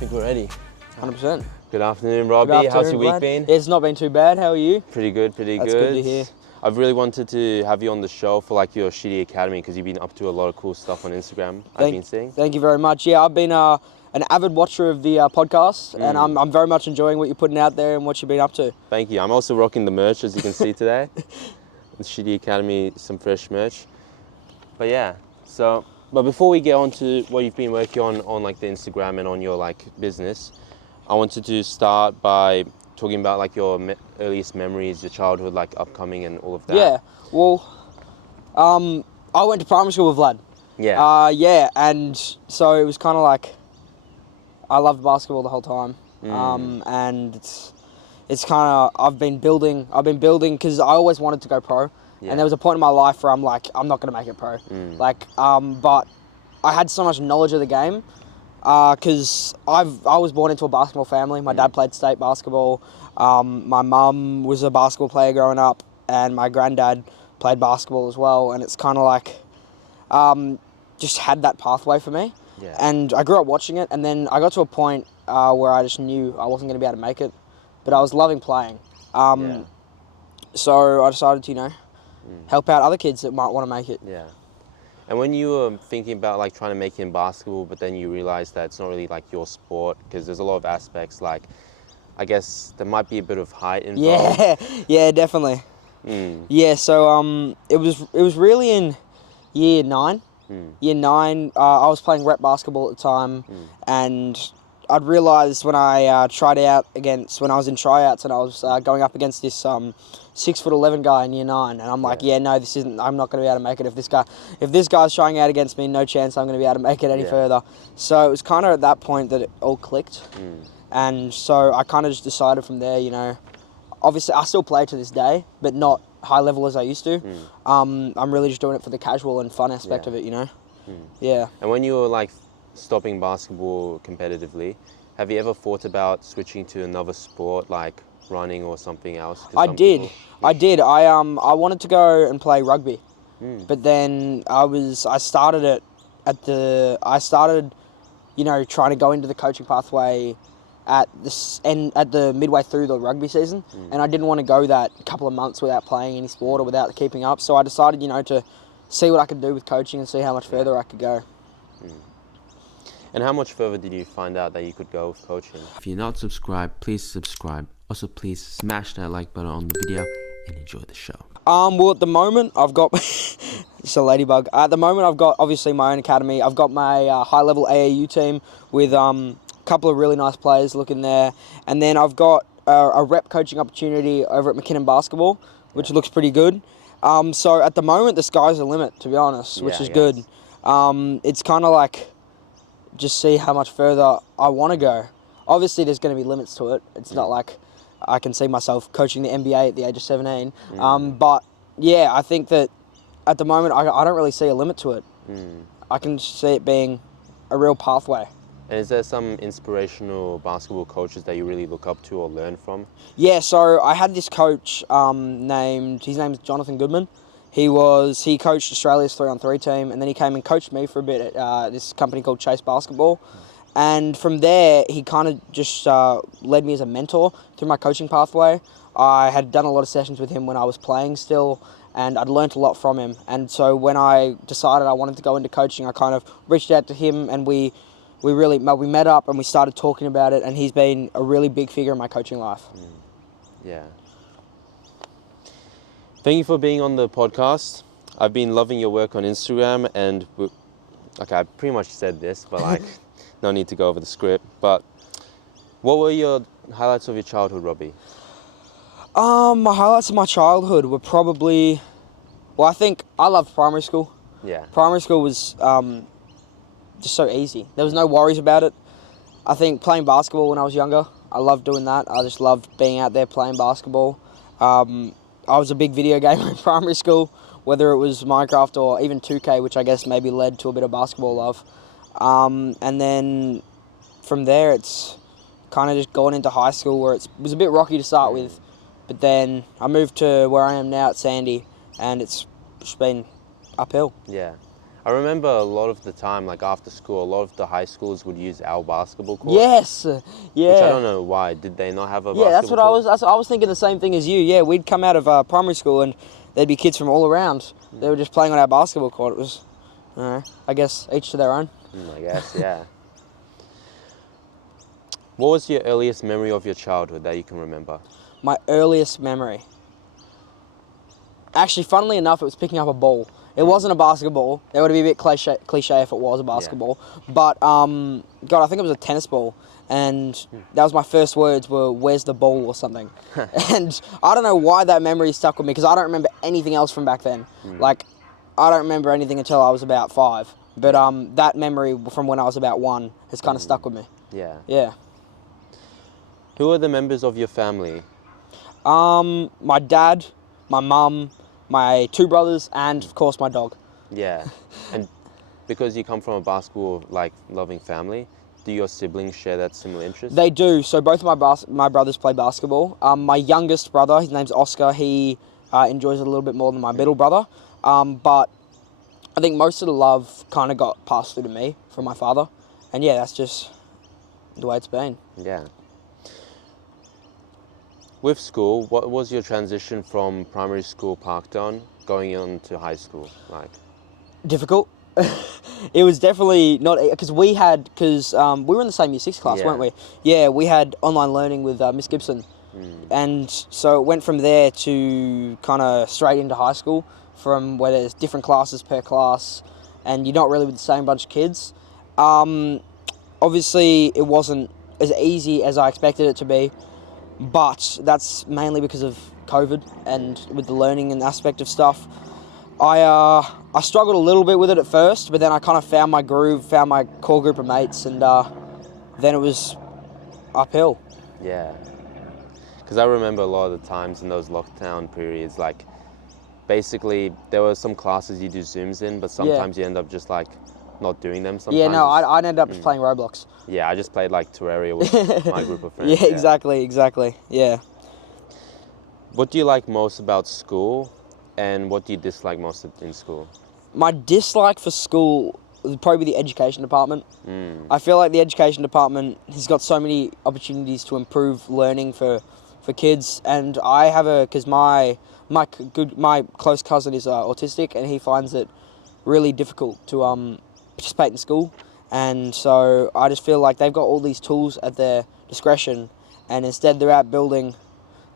think we're ready. 100%. Good afternoon, Robbie. Good afternoon, How's your week Vlad. been? It's not been too bad. How are you? Pretty good, pretty That's good. good to hear. I've really wanted to have you on the show for like your Sheedy Academy because you've been up to a lot of cool stuff on Instagram. I've been seeing. Thank you very much. Yeah, I've been an avid watcher of the podcast, and I'm very much enjoying what you're putting out there and what you've been up to. Thank you. I'm also rocking the merch, as you can see today. The Sheedy Academy, some fresh merch. But yeah, but before we get on to what you've been working on like the Instagram and on your like business, I wanted to start by talking about like your earliest memories, your childhood, like upcoming and all of that. Yeah, well, I went to primary school with Vlad. Yeah. Yeah, and so it was kind of like, I loved basketball the whole time. And it's kind of, I've been building because I always wanted to go pro. Yeah. And there was a point in my life where I'm like, I'm not going to make it pro. But I had so much knowledge of the game because I was born into a basketball family. My dad played state basketball. My mum was a basketball player growing up, and my granddad played basketball as well. And it's kind of like, just had that pathway for me. Yeah. And I grew up watching it, and then I got to a point where I just knew I wasn't going to be able to make it, but I was loving playing. So I decided to, help out other kids that might want to make it. Yeah. And when you were thinking about like trying to make it in basketball, but then you realized that it's not really like your sport, because there's a lot of aspects, like I guess there might be a bit of height involved. Yeah, definitely. Yeah, so it was really in year 9. Year 9, I was playing rep basketball at the time, and I'd realised when I when I was in tryouts and I was going up against this 6'11" guy in year 9, and I'm like, I'm not going to be able to make it. If this guy's trying out against me, no chance I'm going to be able to make it any further. So it was kind of at that point that it all clicked, and so I kind of just decided from there, obviously I still play to this day, but not high level as I used to. I'm really just doing it for the casual and fun aspect of it, Yeah. And when you were like stopping basketball competitively, have you ever thought about switching to another sport like running or something else? I did. I wanted to go and play rugby, but then I started trying to go into the coaching pathway at the midway through the rugby season, and I didn't want to go that couple of months without playing any sport or without keeping up. So I decided, to see what I could do with coaching and see how much further I could go. And how much further did you find out that you could go with coaching? If you're not subscribed, please subscribe. Also, please smash that like button on the video and enjoy the show. Well, at the moment, I've got... It's a ladybug. At the moment, I've got, obviously, my own academy. I've got my high-level AAU team with a couple of really nice players looking there. And then I've got a rep coaching opportunity over at McKinnon Basketball, which looks pretty good. So at the moment, the sky's the limit, to be honest, which is good. It's kind of like... just see how much further I want to go. Obviously, there's going to be limits to it. It's not like I can see myself coaching the NBA at the age of 17. But yeah, I think that at the moment, I don't really see a limit to it. I can see it being a real pathway. And is there some inspirational basketball coaches that you really look up to or learn from? Yeah, so I had this coach his name's Jonathan Goodman. He coached Australia's 3-on-3 team, and then he came and coached me for a bit at this company called Chase Basketball. And from there, he kind of just led me as a mentor through my coaching pathway. I had done a lot of sessions with him when I was playing still, and I'd learnt a lot from him. And so when I decided I wanted to go into coaching, I kind of reached out to him, and we met up and we started talking about it, and he's been a really big figure in my coaching life. Yeah. Thank you for being on the podcast. I've been loving your work on Instagram, and I pretty much said this, but like, no need to go over the script. But what were your highlights of your childhood, Robbie? My highlights of my childhood were probably, I think I loved primary school. Yeah. Primary school was just so easy. There was no worries about it. I think playing basketball when I was younger, I loved doing that. I just loved being out there playing basketball. I was a big video gamer in primary school, whether it was Minecraft or even 2K, which I guess maybe led to a bit of basketball love. And then from there, it's kind of just gone into high school where it was a bit rocky to start with. But then I moved to where I am now at Sandy, and it's just been uphill. Yeah. I remember a lot of the time, like after school, a lot of the high schools would use our basketball court. Yes, yeah. Which I don't know why. Did they not have a Yeah, that's basketball what court? I was thinking the same thing as you. Yeah, we'd come out of primary school and there'd be kids from all around. They were just playing on our basketball court. It was, I guess each to their own. I guess, yeah. What was your earliest memory of your childhood that you can remember? My earliest memory. Actually, funnily enough, it was picking up a ball. It wasn't a basketball. It would be a bit cliche if it was a basketball. Yeah. But, God, I think it was a tennis ball. And that was my first words were, "Where's the ball?" or something. And I don't know why that memory stuck with me, because I don't remember anything else from back then. Like, I don't remember anything until I was about 5. But that memory from when I was about 1 has kind of stuck with me. Yeah. Yeah. Who are the members of your family? My dad, my mum, my 2 brothers, and of course my dog. Yeah. And because you come from a basketball loving family, do your siblings share that similar interest? They do. So both of my brothers play basketball. My youngest brother, his name's Oscar, he enjoys it a little bit more than my middle brother. But I think most of the love kind of got passed through to me from my father. And yeah, that's just the way it's been. Yeah. With school, what was your transition from primary school Parkdale going on to high school like? Difficult. It was definitely not, because we were in the same year 6 class, weren't we? Yeah, we had online learning with Miss Gibson. And so it went from there to kind of straight into high school, from where there's different classes per class and you're not really with the same bunch of kids. Obviously, it wasn't as easy as I expected it to be, but that's mainly because of COVID and with the learning and aspect of stuff. I struggled a little bit with it at first, but then I kind of found my groove, found my core group of mates, and then it was uphill. Yeah. Because I remember a lot of the times in those lockdown periods, like, basically there were some classes you do Zooms in, but sometimes you end up just not doing them sometimes. Yeah, no, I'd end up just playing Roblox. Yeah, I just played Terraria with my group of friends. Yeah, exactly, yeah. What do you like most about school, and what do you dislike most in school? My dislike for school would probably be the education department. I feel like the education department has got so many opportunities to improve learning for kids, and I have because my close cousin is autistic, and he finds it really difficult to participate in school, and so I just feel like they've got all these tools at their discretion, and instead they're out building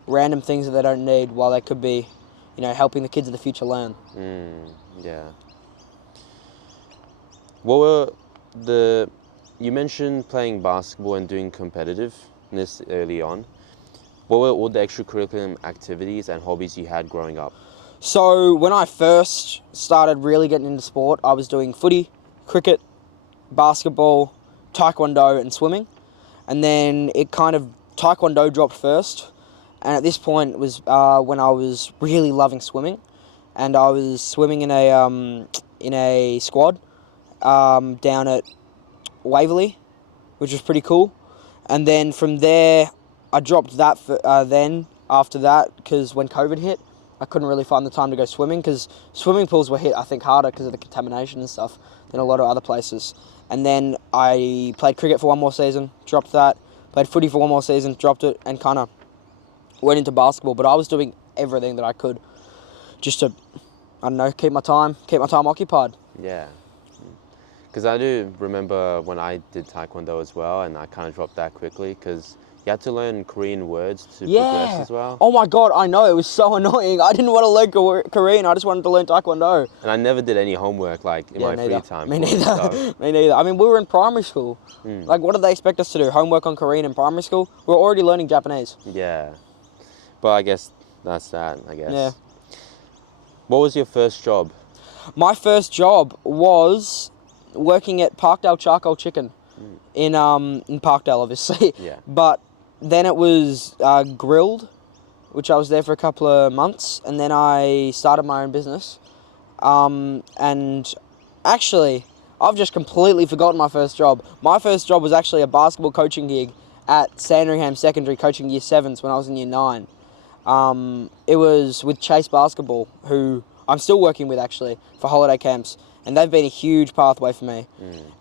random things that they don't need while they could be, helping the kids of the future learn. Yeah. What were you mentioned playing basketball and doing competitiveness early on. What were all the extracurricular activities and hobbies you had growing up? So when I first started really getting into sport, I was doing footy, cricket, basketball, taekwondo and swimming. And then taekwondo dropped first. And at this point it was when I was really loving swimming. And I was swimming in a squad down at Waverley, which was pretty cool. And then from there, I dropped that after that, because when COVID hit, I couldn't really find the time to go swimming, because swimming pools were hit, I think, harder because of the contamination and stuff than a lot of other places. And then I played cricket for one more season, dropped that. Played footy for one more season, dropped it, and kind of went into basketball. But I was doing everything that I could just to, keep my time occupied. Yeah. Because I do remember when I did taekwondo as well, and I kind of dropped that quickly because you had to learn Korean words to progress as well. Oh my God, I know, it was so annoying. I didn't want to learn Korean, I just wanted to learn taekwondo. And I never did any homework in my free time. Me neither. Me neither. I mean, we were in primary school. Like, what did they expect us to do? Homework on Korean in primary school? We were already learning Japanese. Yeah. But I guess that's that, I guess. Yeah. What was your first job? My first job was working at Parkdale Charcoal Chicken in Parkdale, obviously. Yeah. But then it was grilled, which I was there for a couple of months, and then I started my own business. And actually, I've just completely forgotten my first job. My first job was actually a basketball coaching gig at Sandringham Secondary, coaching Year 7s when I was in Year 9. It was with Chase Basketball, who I'm still working with actually for holiday camps, and they've been a huge pathway for me.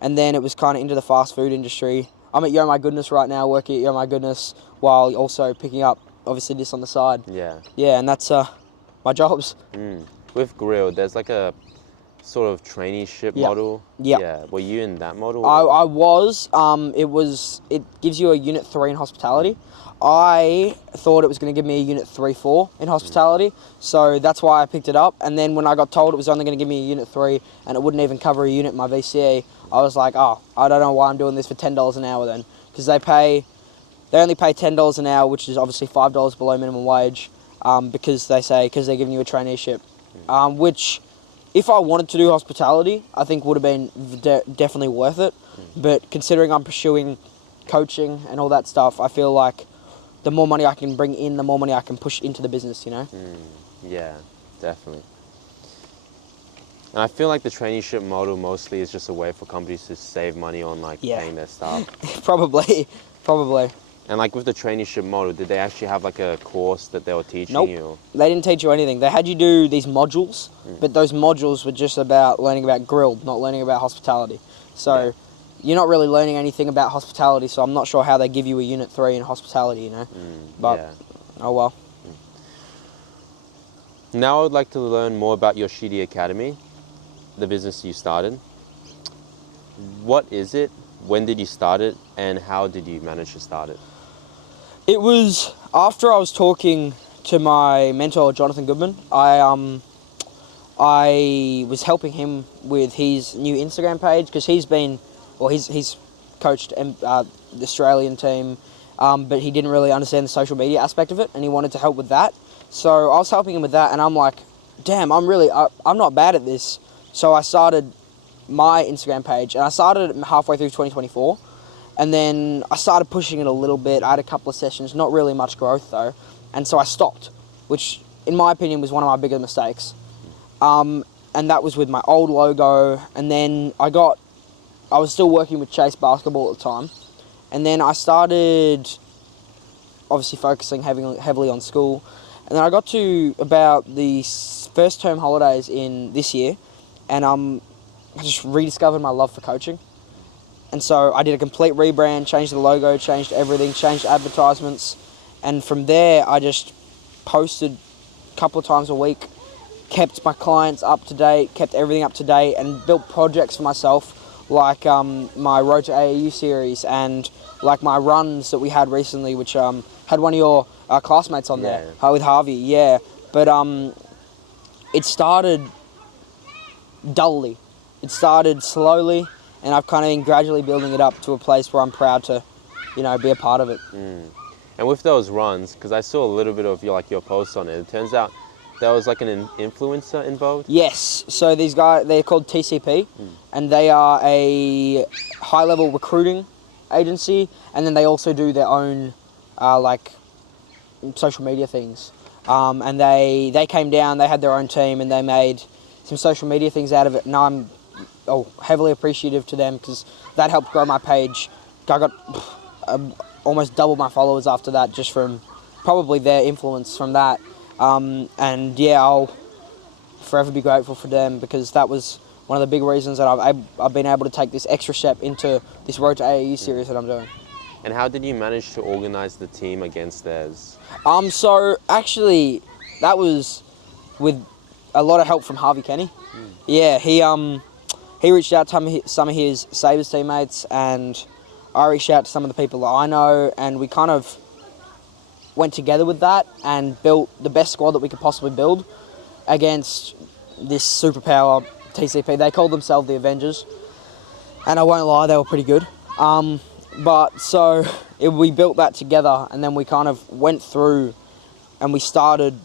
And then it was kind of into the fast food industry. I'm at Yo My Goodness right now, working at Yo My Goodness, while also picking up, obviously, this on the side. Yeah. Yeah, and that's my jobs. With Grill, there's like a sort of traineeship Yep. model. Yep. Yeah. Were you in that model? I was. It gives you a Unit 3 in hospitality. I thought it was going to give me a Unit 3-4 in hospitality, so that's why I picked it up. And then when I got told it was only going to give me a Unit 3 and it wouldn't even cover a unit in my VCE, I was like, oh, I don't know why I'm doing this for $10 an hour then, because they only pay $10 an hour, which is obviously $5 below minimum wage, because they're giving you a traineeship, which, if I wanted to do hospitality, I think would have been definitely worth it. But considering I'm pursuing coaching and all that stuff, I feel like the more money I can bring in, the more money I can push into the business, you know? Yeah, definitely. And I feel like the traineeship model mostly is just a way for companies to save money on paying their staff. Probably. And like with the traineeship model, did they actually have like a course that they were teaching Nope. you? They didn't teach you anything. They had you do these modules, but those modules were just about learning about grilled, not learning about hospitality. So you're not really learning anything about hospitality, so I'm not sure how they give you a Unit 3 in hospitality, you know? But, oh well. Now I would like to learn more about your Sheedy Academy, the business you started. What is it? When did you start it? And how did you manage to start it? It was after I was talking to my mentor, Jonathan Goodman. I was helping him with his new Instagram page, because he's coached the Australian team, but he didn't really understand the social media aspect of it, and he wanted to help with that. So I was helping him with that, and I'm like, damn, I'm not bad at this. So I started my Instagram page, and I started it halfway through 2024, and then I started pushing it a little bit. I had a couple of sessions, not really much growth though, and so I stopped, which in my opinion was one of my bigger mistakes. And that was with my old logo, and then I was still working with Chase Basketball at the time, and then I started obviously focusing heavily on school, and then I got to about the first term holidays in this year, and I just rediscovered my love for coaching. And so I did a complete rebrand, changed the logo, changed everything, changed advertisements, and from there I just posted a couple of times a week, kept my clients up to date, kept everything up to date, and built projects for myself, like my Road to AAU series, and like my runs that we had recently, which had one of your classmates on there, with Harvey, But it started dully. It started slowly, and I've kind of been gradually building it up to a place where I'm proud to, be a part of it. And with those runs, because I saw a little bit of your posts on it, it turns out there was like an influencer involved? Yes, so these guys, they're called TCP, and they are a high-level recruiting agency, and then they also do their own, social media things. And they came down, they had their own team, and they made some social media things out of it, and I'm heavily appreciative to them, because that helped grow my page. I got almost doubled my followers after that, just from probably their influence from that. And yeah, I'll forever be grateful for them, because that was one of the big reasons that I've been able to take this extra step into this Road to AAU series that I'm doing. And how did you manage to organise the team against theirs? So actually, that was with a lot of help from Harvey Kenny. Yeah, he reached out to some of his Sabres teammates, and I reached out to some of the people that I know, and we kind of went together with that and built the best squad that we could possibly build against this superpower TCP. They called themselves the Avengers, and I won't lie, they were pretty good. We built that together, and then we kind of went through and we started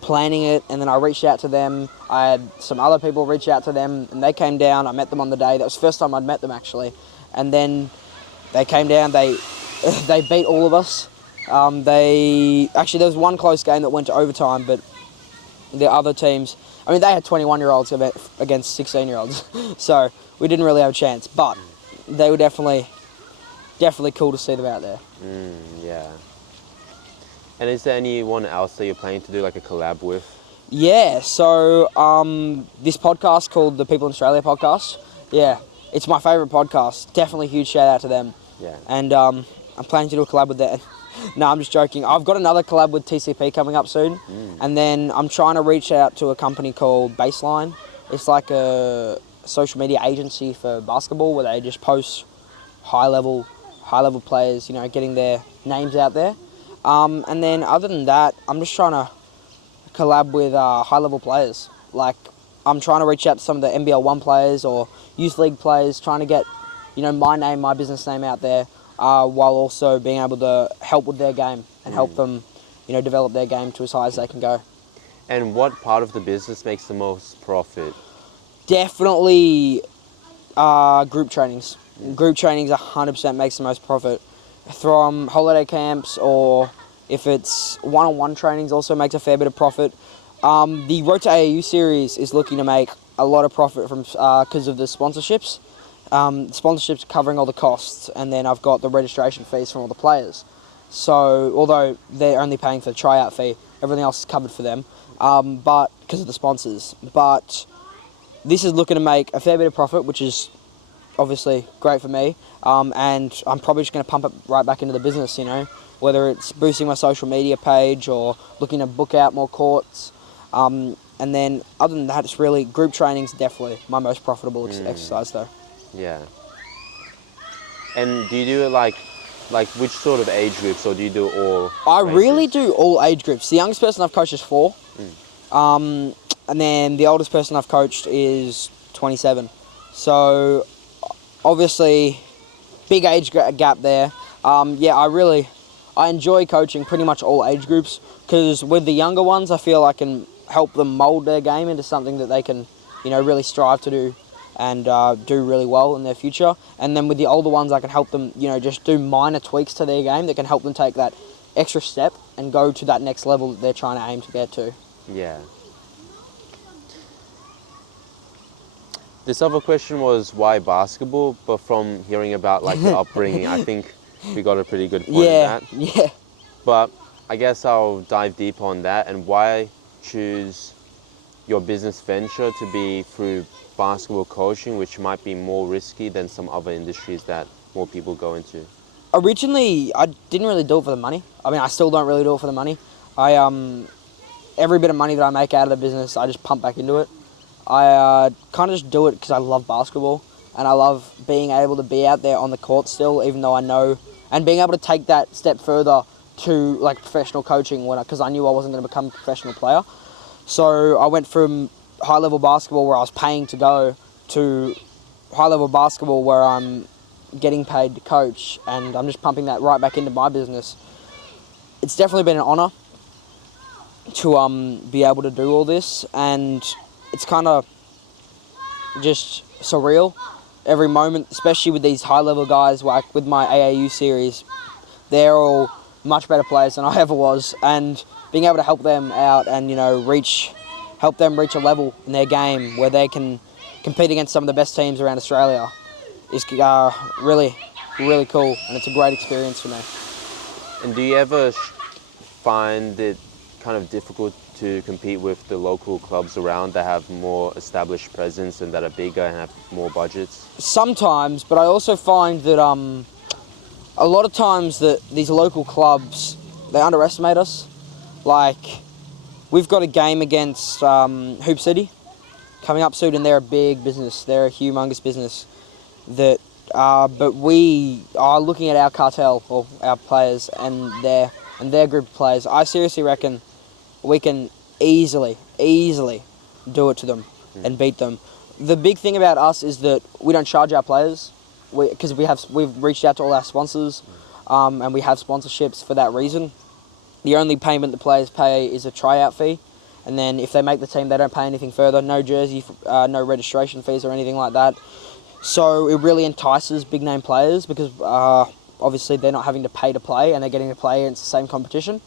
planning it, and then I reached out to them. I had some other people reach out to them, and they came down. I met them on the day. That was the first time I'd met them, actually. And then they came down. They beat all of us. There was one close game that went to overtime, but the other teams, they had 21-year-olds against 16-year-olds, so we didn't really have a chance. But they were definitely cool to see them out there. Yeah. And is there anyone else that you're planning to do like a collab with? Yeah, so this podcast called the People in Australia podcast, yeah, it's my favourite podcast. Definitely huge shout out to them. Yeah. And I'm planning to do a collab with them. No, I'm just joking. I've got another collab with TCP coming up soon. And then I'm trying to reach out to a company called Baseline. It's like a social media agency for basketball where they just post high level players, you know, getting their names out there. And then other than that, I'm just trying to collab with high level players. Like, I'm trying to reach out to some of the NBL 1 players or youth league players, trying to get, you know, my name, my business name out there, while also being able to help with their game and help them, you know, develop their game to as high as they can go. And what part of the business makes the most profit? Definitely group trainings. Group trainings 100% makes the most profit. From holiday camps, or if it's one-on-one trainings, also makes a fair bit of profit. The Road to AAU series is looking to make a lot of profit from because of the sponsorships. Sponsorships covering all the costs, and then I've got the registration fees from all the players. So although they're only paying for the tryout fee, everything else is covered for them, but because of the sponsors. But this is looking to make a fair bit of profit, which is obviously great for me, and I'm probably just going to pump it right back into the business, you know, whether it's boosting my social media page or looking to book out more courts. And then other than that, it's really group training's definitely my most profitable exercise though. Yeah. And do you do it like which sort of age groups, or do you do all? I ranges? really do all age groups. The youngest person I've coached is 4. And then the oldest person I've coached is 27. So obviously big age gap there. I enjoy coaching pretty much all age groups, because with the younger ones I feel I can help them mould their game into something that they can, you know, really strive to do and do really well in their future. And then with the older ones I can help them, you know, just do minor tweaks to their game that can help them take that extra step and go to that next level that they're trying to aim to get to. Yeah. This other question was why basketball, but from hearing about like the upbringing, I think we got a pretty good point in that. Yeah. But I guess I'll dive deep on that. And why choose your business venture to be through basketball coaching, which might be more risky than some other industries that more people go into? Originally, I didn't really do it for the money. I mean, I still don't really do it for the money. Every bit of money that I make out of the business, I just pump back into it. I kind of just do it because I love basketball, and I love being able to be out there on the court still, even though I know, and being able to take that step further to like professional coaching, because I knew I wasn't going to become a professional player. So I went from high-level basketball where I was paying to go to high-level basketball where I'm getting paid to coach, and I'm just pumping that right back into my business. It's definitely been an honour to be able to do all this, and it's kind of just surreal every moment, especially with these high-level guys. Like with my AAU series, they're all much better players than I ever was, and being able to help them out and, you know, help them reach a level in their game where they can compete against some of the best teams around Australia is really, really cool, and it's a great experience for me. And do you ever find it kind of difficult to compete with the local clubs around that have more established presence and that are bigger and have more budgets? Sometimes, but I also find that a lot of times that these local clubs, they underestimate us. Like, we've got a game against Hoop City coming up soon, and they're a big business. They're a humongous business. But we are looking at our cartel, or our players, and their group of players. I seriously reckon we can easily do it to them and beat them. The big thing about us is that we don't charge our players, because we've reached out to all our sponsors, and we have sponsorships for that reason. The only payment the players pay is a tryout fee, and then if they make the team, they don't pay anything further. No jersey, no registration fees or anything like that. So it really entices big name players, because obviously they're not having to pay to play, and they're getting to play against the same competition.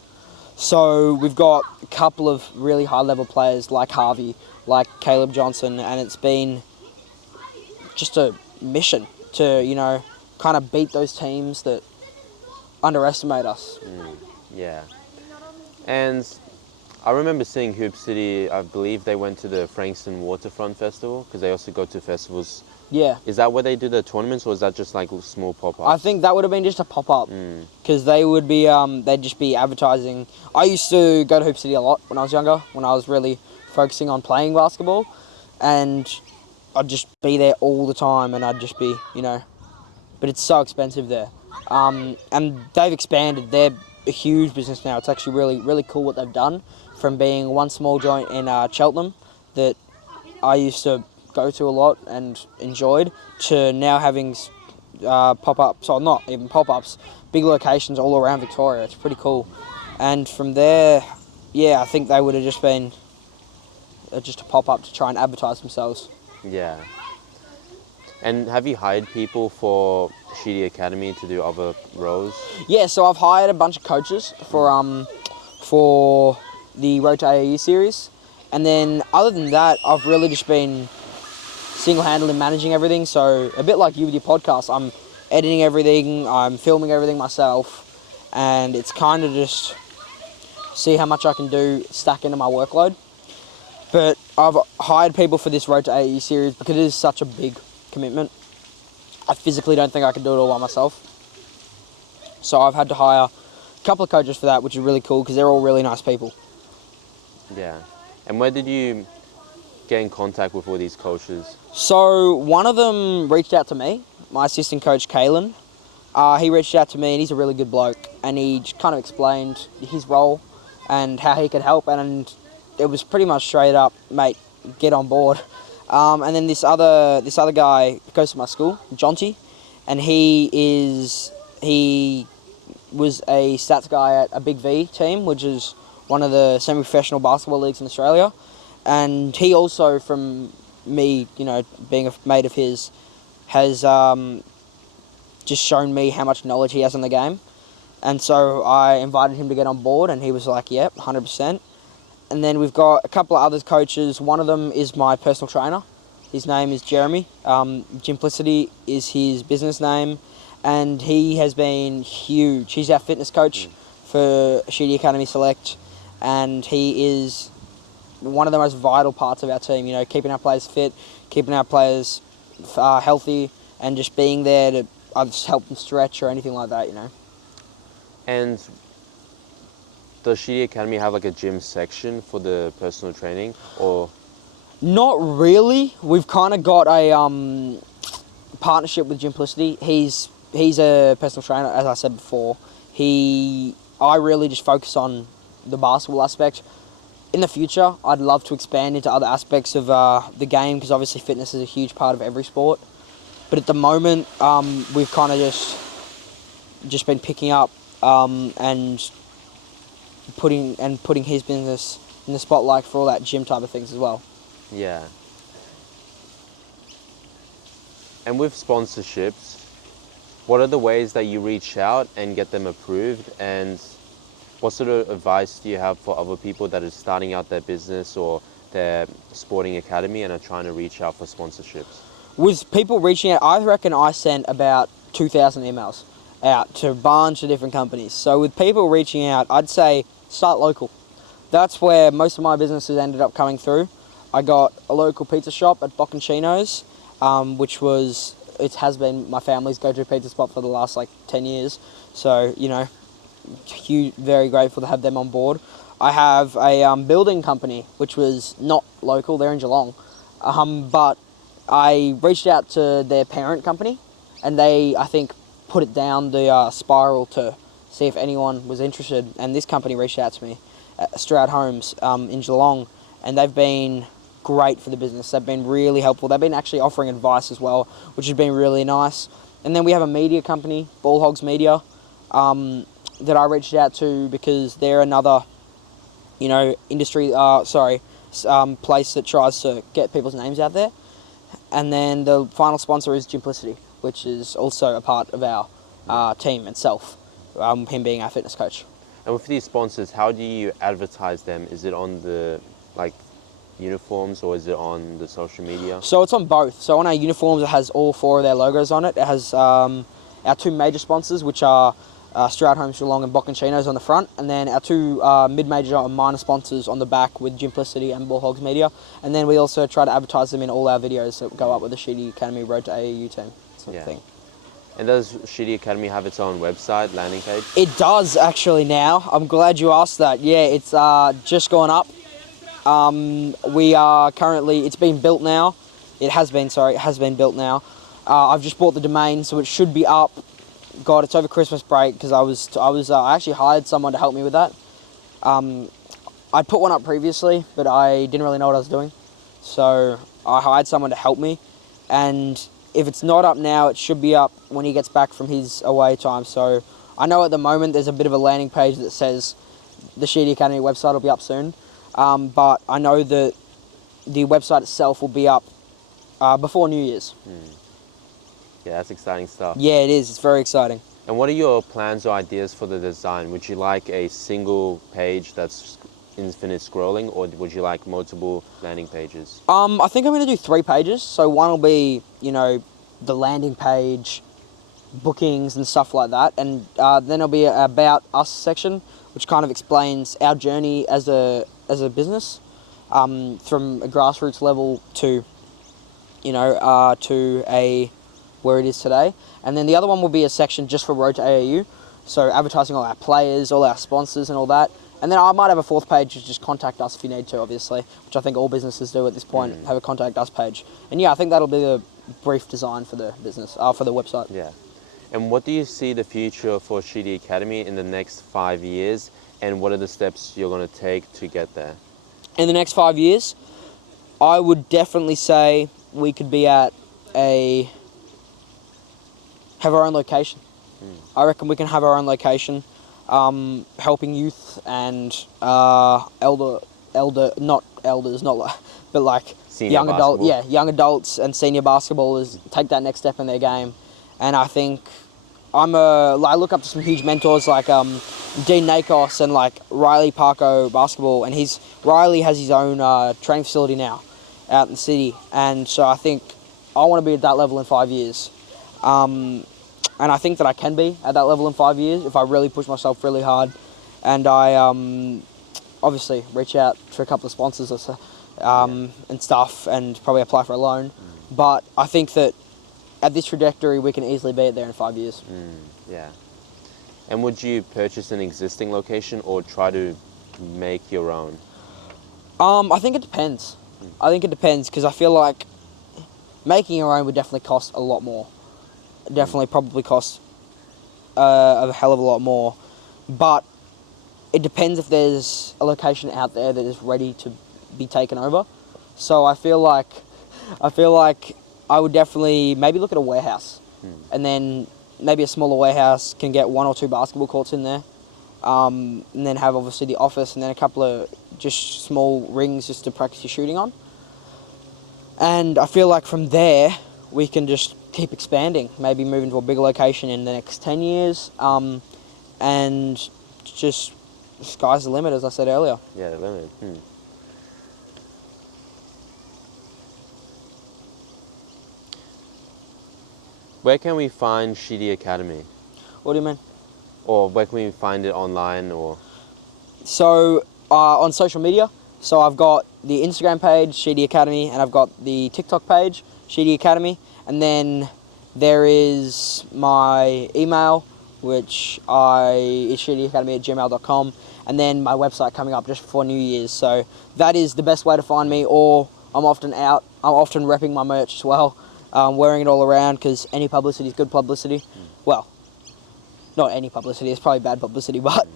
So we've got a couple of really high level players like Harvey, like Caleb Johnson, and it's been just a mission to, you know, kind of beat those teams that underestimate us. Yeah. And I remember seeing Hoop City, I believe they went to the Frankston Waterfront Festival, because they also go to festivals. Yeah. Is that where they do the tournaments, or is that just like small pop-ups? I think that would have been just a pop-up, because they would be, they'd just be advertising. I used to go to Hoop City a lot when I was younger, when I was really focusing on playing basketball, and I'd just be there all the time, and I'd just be, you know, but it's so expensive there. And they've expanded. They're a huge business now. It's actually really, really cool what they've done, from being one small joint in Cheltenham that I used to go to a lot and enjoyed, to now having pop-ups, or not even pop-ups, big locations all around Victoria. It's pretty cool. And from there, yeah, I think they would have just been just a pop-up to try and advertise themselves. Yeah. And have you hired people for Sheedy Academy to do other roles? Yeah, so I've hired a bunch of coaches for the Road to AAU series. And then other than that, I've really just been single-handedly managing everything. So a bit like you with your podcast, I'm editing everything, I'm filming everything myself, and it's kind of just see how much I can do, stack into my workload. But I've hired people for this Road to AAU series because it is such a big commitment. I physically don't think I could do it all by myself. So I've had to hire a couple of coaches for that, which is really cool because they're all really nice people. Yeah. And where did you get in contact with all these coaches? So one of them reached out to me, my assistant coach, Kalen. He reached out to me, and he's a really good bloke, and he just kind of explained his role and how he could help, and it was pretty much straight up, mate, get on board. And then this other guy goes to my school, Jonty, and he was a stats guy at a Big V team, which is one of the semi-professional basketball leagues in Australia. And he also, from me, you know, being a mate of his, has just shown me how much knowledge he has in the game. And so I invited him to get on board, and he was like, yep, 100%. And then we've got a couple of other coaches. One of them is my personal trainer. His name is Jeremy. Gymplicity is his business name, and he has been huge. He's our fitness coach for Sheedy Academy Select, and he is one of the most vital parts of our team, you know, keeping our players fit, keeping our players healthy, and just being there to either help them stretch or anything like that, you know. And does Sheedy Academy have like a gym section for the personal training, or? Not really. We've kind of got a partnership with Gymplicity. He's a personal trainer, as I said before. I really just focus on the basketball aspect. In the future, I'd love to expand into other aspects of the game, because obviously fitness is a huge part of every sport. But at the moment, we've kind of just been picking up and putting his business in the spotlight for all that gym type of things as well. Yeah. And with sponsorships, what are the ways that you reach out and get them approved, and what sort of advice do you have for other people that are starting out their business or their sporting academy and are trying to reach out for sponsorships? With people reaching out, I reckon I sent about 2,000 emails out to a bunch of different companies. So with people reaching out, I'd say start local. That's where most of my businesses ended up coming through. I got a local pizza shop at Bocconcino's, which has been my family's go-to pizza spot for the last 10 years. So, you know, very grateful to have them on board. I have a building company, which was not local, they're in Geelong, but I reached out to their parent company, and they, I think, put it down the spiral to see if anyone was interested, and this company reached out to me, Stroud Homes in Geelong, and they've been great for the business. They've been really helpful. They've been actually offering advice as well, which has been really nice. And then we have a media company, Ball Hogs Media, that I reached out to because they're another, you know, place that tries to get people's names out there. And then the final sponsor is Gymplicity, which is also a part of our team itself, him being our fitness coach. And with these sponsors, how do you advertise them? Is it on the uniforms, or is it on the social media? So it's on both. So on our uniforms, it has all 4 of their logos on it. It has our 2 major sponsors, which are Stroud Homes Geelong and Bocconcino's on the front, and then our two mid-major and minor sponsors on the back with Gimplicity and Ball Hogs Media. And then we also try to advertise them in all our videos that go up with the Sheedy Academy Road to AAU team sort of thing. And does Sheedy Academy have its own website, landing page? It does actually now. I'm glad you asked that. Yeah, it's just gone up. We are currently, it's been built now. It has been built now. I've just bought the domain, so it should be up. God, it's over Christmas break because I actually hired someone to help me with that. I'd put one up previously, but I didn't really know what I was doing. So I hired someone to help me. And if it's not up now, it should be up when he gets back from his away time. So I know at the moment there's a bit of a landing page that says the Sheedy Academy website will be up soon. But I know that the website itself will be up before New Year's. Yeah, that's exciting stuff. Yeah, it is. It's very exciting. And what are your plans or ideas for the design? Would you like a single page that's infinite scrolling, or would you like multiple landing pages? I think I'm going to do 3 pages. So one will be, the landing page, bookings and stuff like that. And then there'll be a About Us section, which kind of explains our journey as a business, from a grassroots level to, where it is today. And then the other one will be a section just for Road to AAU, so advertising all our players, all our sponsors and all that. And then I might have a 4th page, which is just contact us if you need to, obviously, which I think all businesses do at this point, have a contact us page. And yeah, I think that'll be the brief design for the business, for the website. Yeah. And what do you see the future for Sheedy Academy in the next 5 years, and what are the steps you're going to take to get there? In the next 5 years, I would definitely say we could be at have our own location. I reckon we can have our own location, helping youth and not Senior young adults. basketball. Yeah, young adults and senior basketballers take that next step in their game. And I think I look up to some huge mentors like Dean Nakos and like Riley Parko basketball, and Riley has his own training facility now out in the city, and so I think I want to be at that level in 5 years. And I think that I can be at that level in 5 years if I really push myself really hard, and I obviously reach out to a couple of sponsors and stuff, and probably apply for a loan. But I think that at this trajectory we can easily be there in 5 years. Yeah. And would you purchase an existing location or try to make your own? I think it depends. I think it depends because I feel like making your own would definitely cost a lot more. Definitely probably cost a hell of a lot more. But it depends if there's a location out there that is ready to be taken over. So I feel like I would definitely maybe look at a warehouse. And then maybe a smaller warehouse can get 1 or 2 basketball courts in there. And then have obviously the office and then a couple of just small rings just to practice your shooting on. And I feel like from there we can just keep expanding, maybe move into a bigger location in the next 10 years. And just sky's the limit, as I said earlier. Yeah, the limit. Where can we find Sheedy Academy? What do you mean? Or where can we find it online? Or So on social media, so I've got the Instagram page, Sheedy Academy, and I've got the TikTok page, Sheedy Academy, and then there is my email, which is sheedyacademy@gmail.com, and then my website coming up just before New Year's. So that is the best way to find me, or I'm often repping my merch as well, wearing it all around, because any publicity is good publicity. Well, not any publicity, it's probably bad publicity, but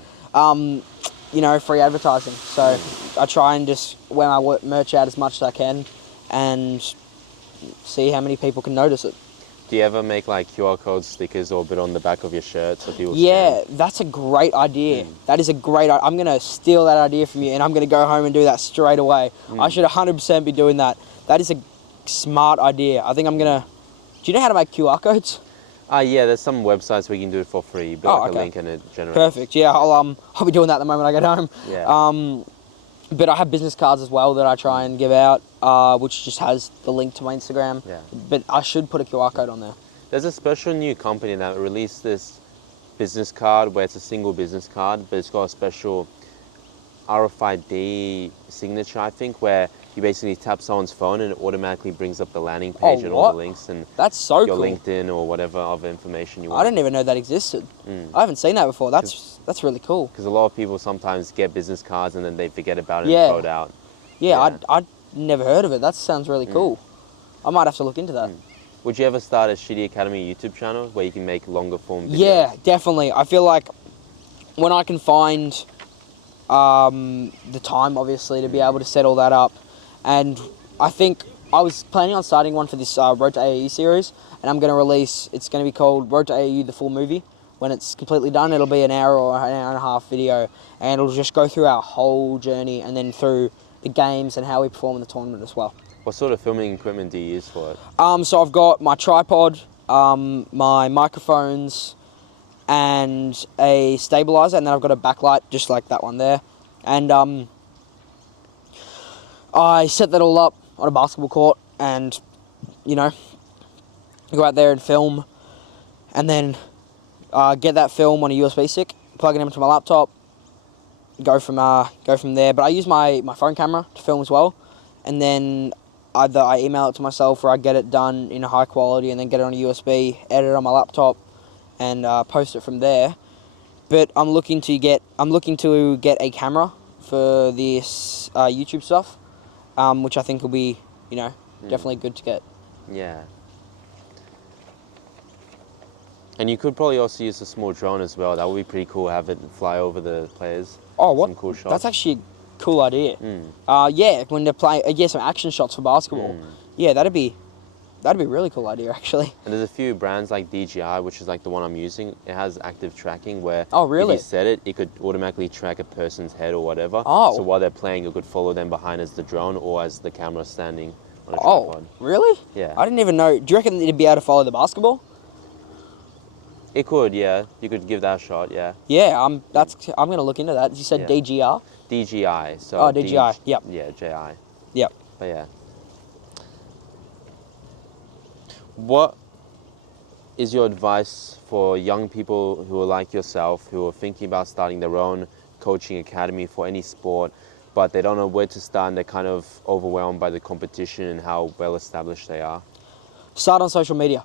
free advertising. So I try and just wear my merch out as much as I can and see how many people can notice it. do you ever make like QR code stickers or put on the back of your shirt so people Yeah, that's a great idea. That is a great idea. I'm going to steal that idea from you and I'm going to go home and do that straight away. I should 100% be doing that. That is a smart idea. I think I'm going to... Do you know how to make QR codes? Yeah, there's some websites where you can do it for free. You put a link and it generates. Perfect. Yeah, I'll be doing that the moment I get home. Yeah. But I have business cards as well that I try and give out, which just has the link to my Instagram. Yeah. But I should put a QR code on there. There's a special new company that released this business card where it's a single business card, but it's got a special RFID signature, I think, where you basically tap someone's phone and it automatically brings up the landing page and all what? the links and That's so your cool. LinkedIn or whatever other information you want. I didn't even know that existed. I haven't seen that before. That's really cool. Because a lot of people sometimes get business cards and then they forget about it Yeah. and throw it out. Yeah, I'd never heard of it. That sounds really cool. I might have to look into that. Would you ever start a Sheedy Academy YouTube channel where you can make longer form videos? Yeah, definitely. I feel like when I can find the time, obviously, to be able to set all that up, and I think I was planning on starting one for this Road to AAU series, and I'm going to release, it's going to be called Road to AAU, the full movie. When it's completely done, it'll be an hour or an hour and a half video, and it'll just go through our whole journey and then through the games and how we perform in the tournament as well. What sort of filming equipment do you use for it? So I've got my tripod, my microphones, and a stabilizer, and then I've got a backlight just like that one there. And I set that all up on a basketball court, and go out there and film, and then get that film on a USB stick, plug it into my laptop, go from there. But I use my phone camera to film as well, and then either I email it to myself or I get it done in a high quality and then get it on a USB, edit it on my laptop, and post it from there. But I'm looking to get a camera for this YouTube stuff, which I think will be definitely good to get. Yeah. And you could probably also use a small drone as well. That would be pretty cool. Have it fly over the players. Oh, what? Some cool shots. That's actually a cool idea. Yeah, when they're playing, some action shots for basketball. Yeah, that'd be a really cool idea, actually. And there's a few brands like DJI, which is like the one I'm using. It has active tracking where really? if you set it, it could automatically track a person's head or whatever. Oh. So while they're playing, you could follow them behind as the drone or as the camera standing on a tripod. Really? Yeah. I didn't even know. Do you reckon it'd be able to follow the basketball? It could, yeah. You could give that a shot, yeah. Yeah, I'm gonna look into that. You said DGR? DJI. So Oh, DJI. Yep. Yeah, JI. Yep. But yeah. What is your advice for young people who are like yourself, who are thinking about starting their own coaching academy for any sport, but they don't know where to start and they're kind of overwhelmed by the competition and how well established they are? Start on social media.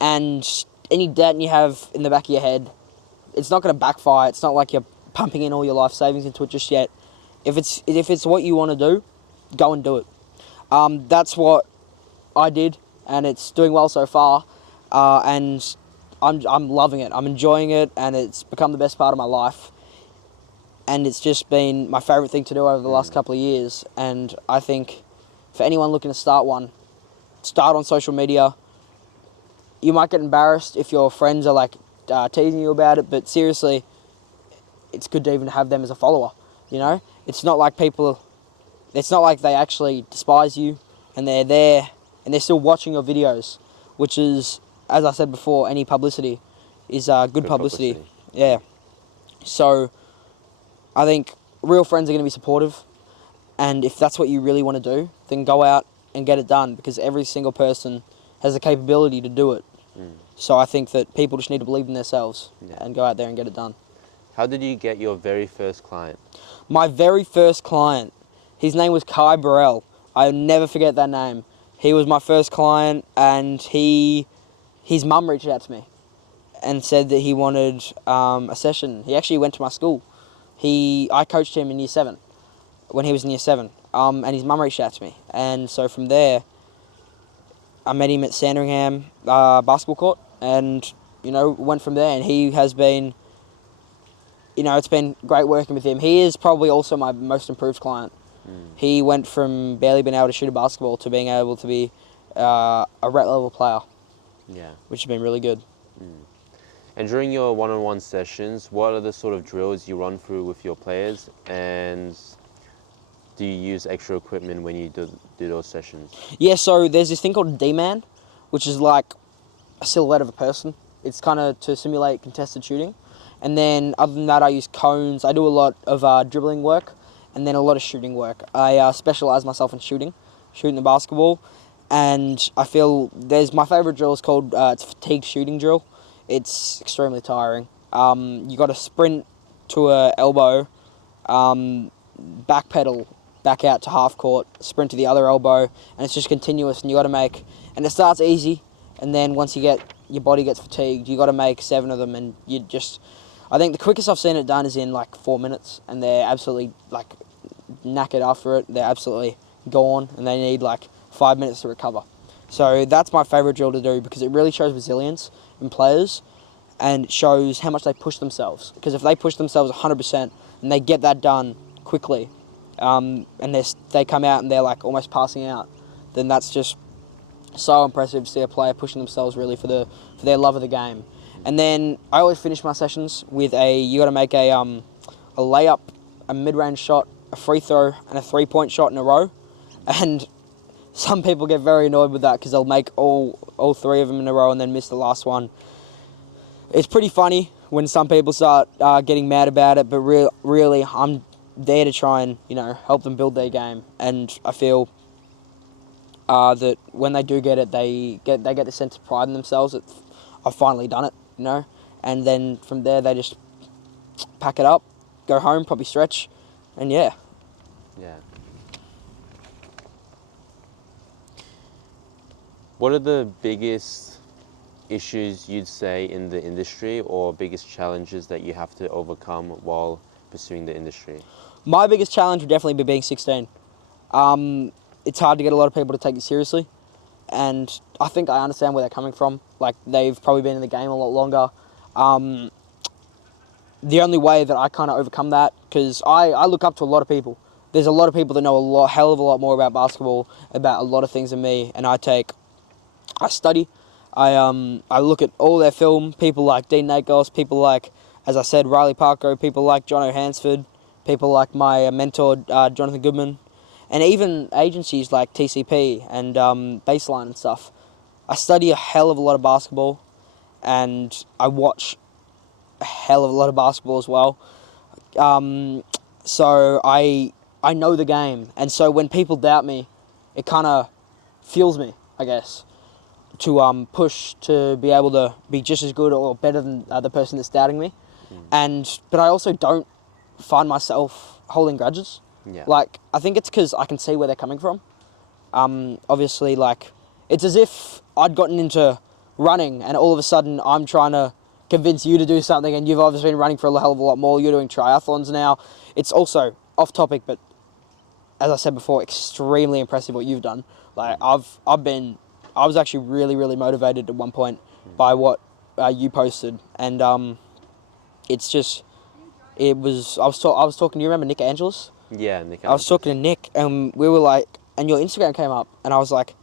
And any doubt you have in the back of your head, it's not going to backfire. It's not like you're pumping in all your life savings into it just yet. If it's what you want to do, go and do it. That's what I did, and it's doing well so far. And I'm loving it. I'm enjoying it, and it's become the best part of my life. And it's just been my favourite thing to do over the last couple of years. And I think for anyone looking to start one, start on social media. You might get embarrassed if your friends are like teasing you about it, but seriously, it's good to even have them as a follower. It's not like they actually despise you, and they're there and they're still watching your videos, which is, as I said before, any publicity is good publicity. Yeah. So I think real friends are going to be supportive, and if that's what you really want to do, then go out and get it done, because every single person has the capability to do it. So I think that people just need to believe in themselves and go out there and get it done. How did you get your very first client? My very first client, his name was Kai Burrell. I'll never forget that name. He was my first client, and his mum reached out to me and said that he wanted a session. He actually went to my school. I coached him in Year 7, when he was in Year 7, and his mum reached out to me. And so from there, I met him at Sandringham basketball court, and went from there. And he has been, it's been great working with him. He is probably also my most improved client. He went from barely being able to shoot a basketball to being able to be a rep level player. Yeah, which has been really good. And during your one-on-one sessions, what are the sort of drills you run through with your players, and do you use extra equipment when you do those sessions? Yeah, so there's this thing called a D-man, which is like a silhouette of a person. It's kind of to simulate contested shooting. And then other than that, I use cones. I do a lot of dribbling work, and then a lot of shooting work. I specialise myself in shooting the basketball. And I feel my favourite drill is called it's a fatigued shooting drill. It's extremely tiring. You got to sprint to a elbow, backpedal back out to half court, sprint to the other elbow, and it's just continuous. And you got to make, and it starts easy, and then once your body gets fatigued, you got to make 7 of them, and you just. I think the quickest I've seen it done is in like 4 minutes, and they're absolutely like knackered after it. They're absolutely gone, and they need like 5 minutes to recover. So that's my favourite drill to do because it really shows resilience in players and shows how much they push themselves. Because if they push themselves 100% and they get that done quickly, and they come out and they're like almost passing out, then that's just so impressive to see a player pushing themselves really for their love of the game. And then I always finish my sessions with you got to make a layup, a mid-range shot, a free throw, and a 3-point shot in a row. And some people get very annoyed with that because they'll make all 3 of them in a row and then miss the last one. It's pretty funny when some people start getting mad about it, but really I'm there to try and help them build their game. And I feel that when they do get it, they get the sense of pride in themselves that I've finally done it, and then from there they just pack it up, go home, probably stretch, and yeah. What are the biggest issues you'd say in the industry, or biggest challenges that you have to overcome while pursuing the industry? My biggest challenge would definitely be being 16. It's hard to get a lot of people to take it seriously, and I think I understand where they're coming from. Like, they've probably been in the game a lot longer. The only way that I kind of overcome that, because I look up to a lot of people. There's a lot of people that know hell of a lot more about basketball, about a lot of things than me, and I study. I look at all their film, people like Dean Nakos, people like, as I said, Riley Parker, people like John O'Hansford, people like my mentor, Jonathan Goodman, and even agencies like TCP and Baseline and stuff. I study a hell of a lot of basketball, and I watch a hell of a lot of basketball as well. So I know the game, and so when people doubt me, it kind of fuels me, I guess, to push to be able to be just as good or better than the person that's doubting me. But I also don't find myself holding grudges. Like, I think it's because I can see where they're coming from. Obviously, like, it's as if I'd gotten into running and all of a sudden I'm trying to convince you to do something, and you've obviously been running for a hell of a lot more. You're doing triathlons now. It's also off topic, but as I said before, extremely impressive what you've done. Like, I was actually really, really motivated at one point by what you posted, and I was talking. You remember Nick Angelis? Yeah, Nick. I was talking to Nick, and we were like, and your Instagram came up, and I was like,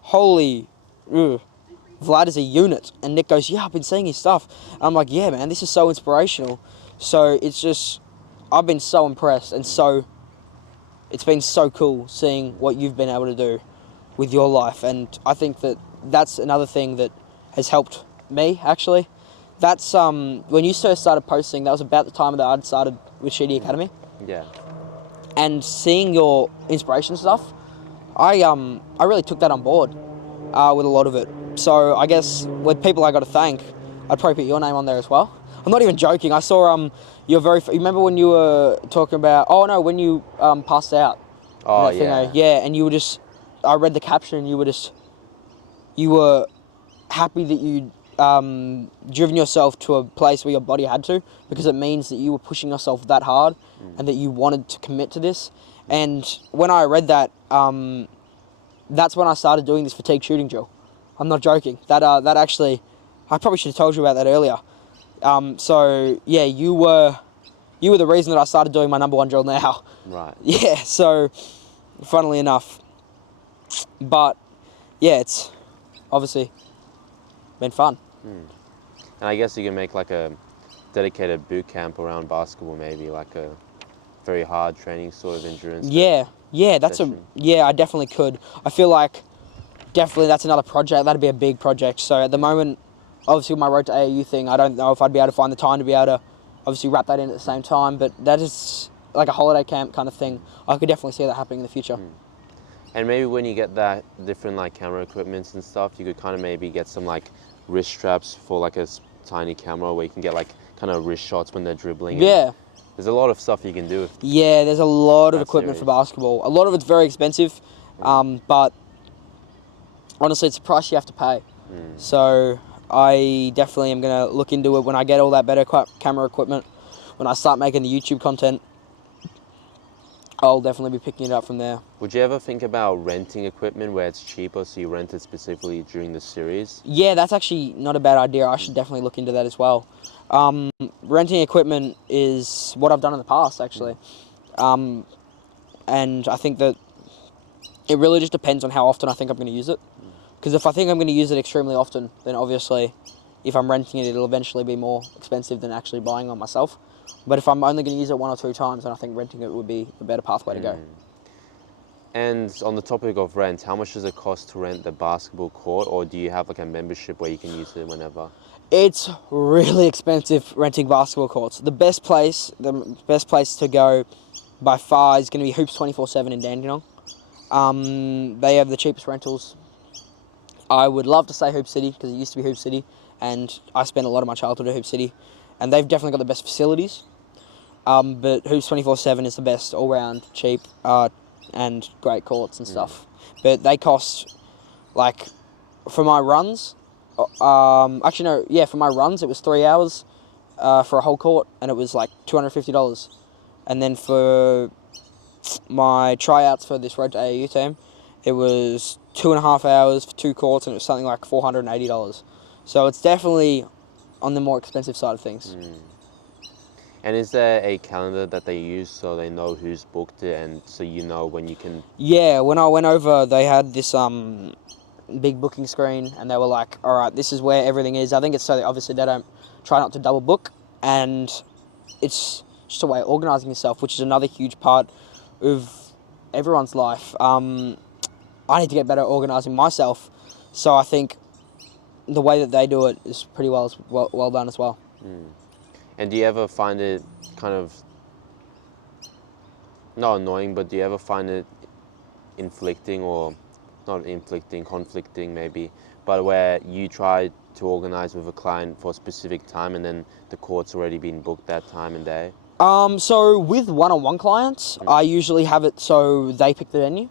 holy, Vlad is a unit. And Nick goes, yeah, I've been seeing his stuff. And I'm like, yeah, man, this is so inspirational. So it's just, I've been so impressed, and it's been so cool seeing what you've been able to do with your life. And I think that that's another thing that has helped me, actually. That's when you first started posting, that was about the time that I'd started with Sheedy Academy. Yeah. And seeing your inspiration stuff, I really took that on board with a lot of it. So I guess with people I got to thank, I'd probably put your name on there as well. I'm not even joking. I saw you remember when you were talking about, when you passed out. Oh, yeah. Yeah, and you were just, I read the caption, and you were happy that you'd driven yourself to a place where your body had to, because it means that you were pushing yourself that hard and that you wanted to commit to this. And when I read that, that's when I started doing this fatigue shooting drill. I'm not joking. That actually, I probably should have told you about that earlier. So yeah, you were the reason that I started doing my number 1 drill now. Right. Yeah. So, funnily enough, but yeah, it's obviously been fun. And I guess you can make like a dedicated boot camp around basketball, maybe like a very hard training sort of endurance. Yeah, I definitely could. I feel like definitely that's another project. That'd be a big project. So at the moment, obviously with my road to AAU thing, I don't know if I'd be able to find the time to be able to obviously wrap that in at the same time, but that is like a holiday camp kind of thing. I could definitely see that happening in the future. And maybe when you get that different like camera equipment and stuff, you could kind of maybe get some like wrist straps for like a tiny camera where you can get like kind of wrist shots when they're dribbling. Yeah. There's a lot of stuff you can do with Yeah, there's a lot of that equipment for series. basketball. A lot of it's very expensive, but honestly, it's a price you have to pay. So I definitely am going to look into it when I get all that better camera equipment. When I start making the YouTube content, I'll definitely be picking it up from there. Would you ever think about renting equipment where it's cheaper, so you rent it specifically during the series? Yeah, that's actually not a bad idea. I should definitely look into that as well. Renting equipment is what I've done in the past, actually. And I think that it really just depends on how often I think I'm going to use it. Because if I think I'm going to use it extremely often, then obviously if I'm renting it, it'll eventually be more expensive than actually buying one myself. But if I'm only going to use it 1 or 2 times, then I think renting it would be a better pathway to go. And on the topic of rent, how much does it cost to rent the basketball court, or do you have like a membership where you can use it whenever? It's really expensive renting basketball courts. The best place to go by far is going to be Hoops 24/7 in Dandenong. They have the cheapest rentals. I would love to say Hoop City because it used to be Hoop City, and I spent a lot of my childhood at Hoop City, and they've definitely got the best facilities. But Hoops 24/7 is the best all round, cheap, and great courts and stuff. But they cost, like, for my runs, for my runs it was 3 hours for a whole court, and it was like $250. And then for my tryouts for this Road to AAU team, it was 2.5 hours for 2 courts, and it was something like $480. So it's definitely on the more expensive side of things. And is there a calendar that they use so they know who's booked it, and so you know when you can? Yeah, when I went over, they had this big booking screen, and they were like, all right, this is where everything is. I think it's so that obviously they don't try not to double book, and it's just a way of organising yourself, which is another huge part of everyone's life. I need to get better at organising myself, so I think the way that they do it is pretty well done as well. And do you ever find it kind of, not annoying, but do you ever find it conflicting maybe, but where you try to organise with a client for a specific time and then the court's already been booked that time and day? So with one-on-one clients, I usually have it so they pick the venue.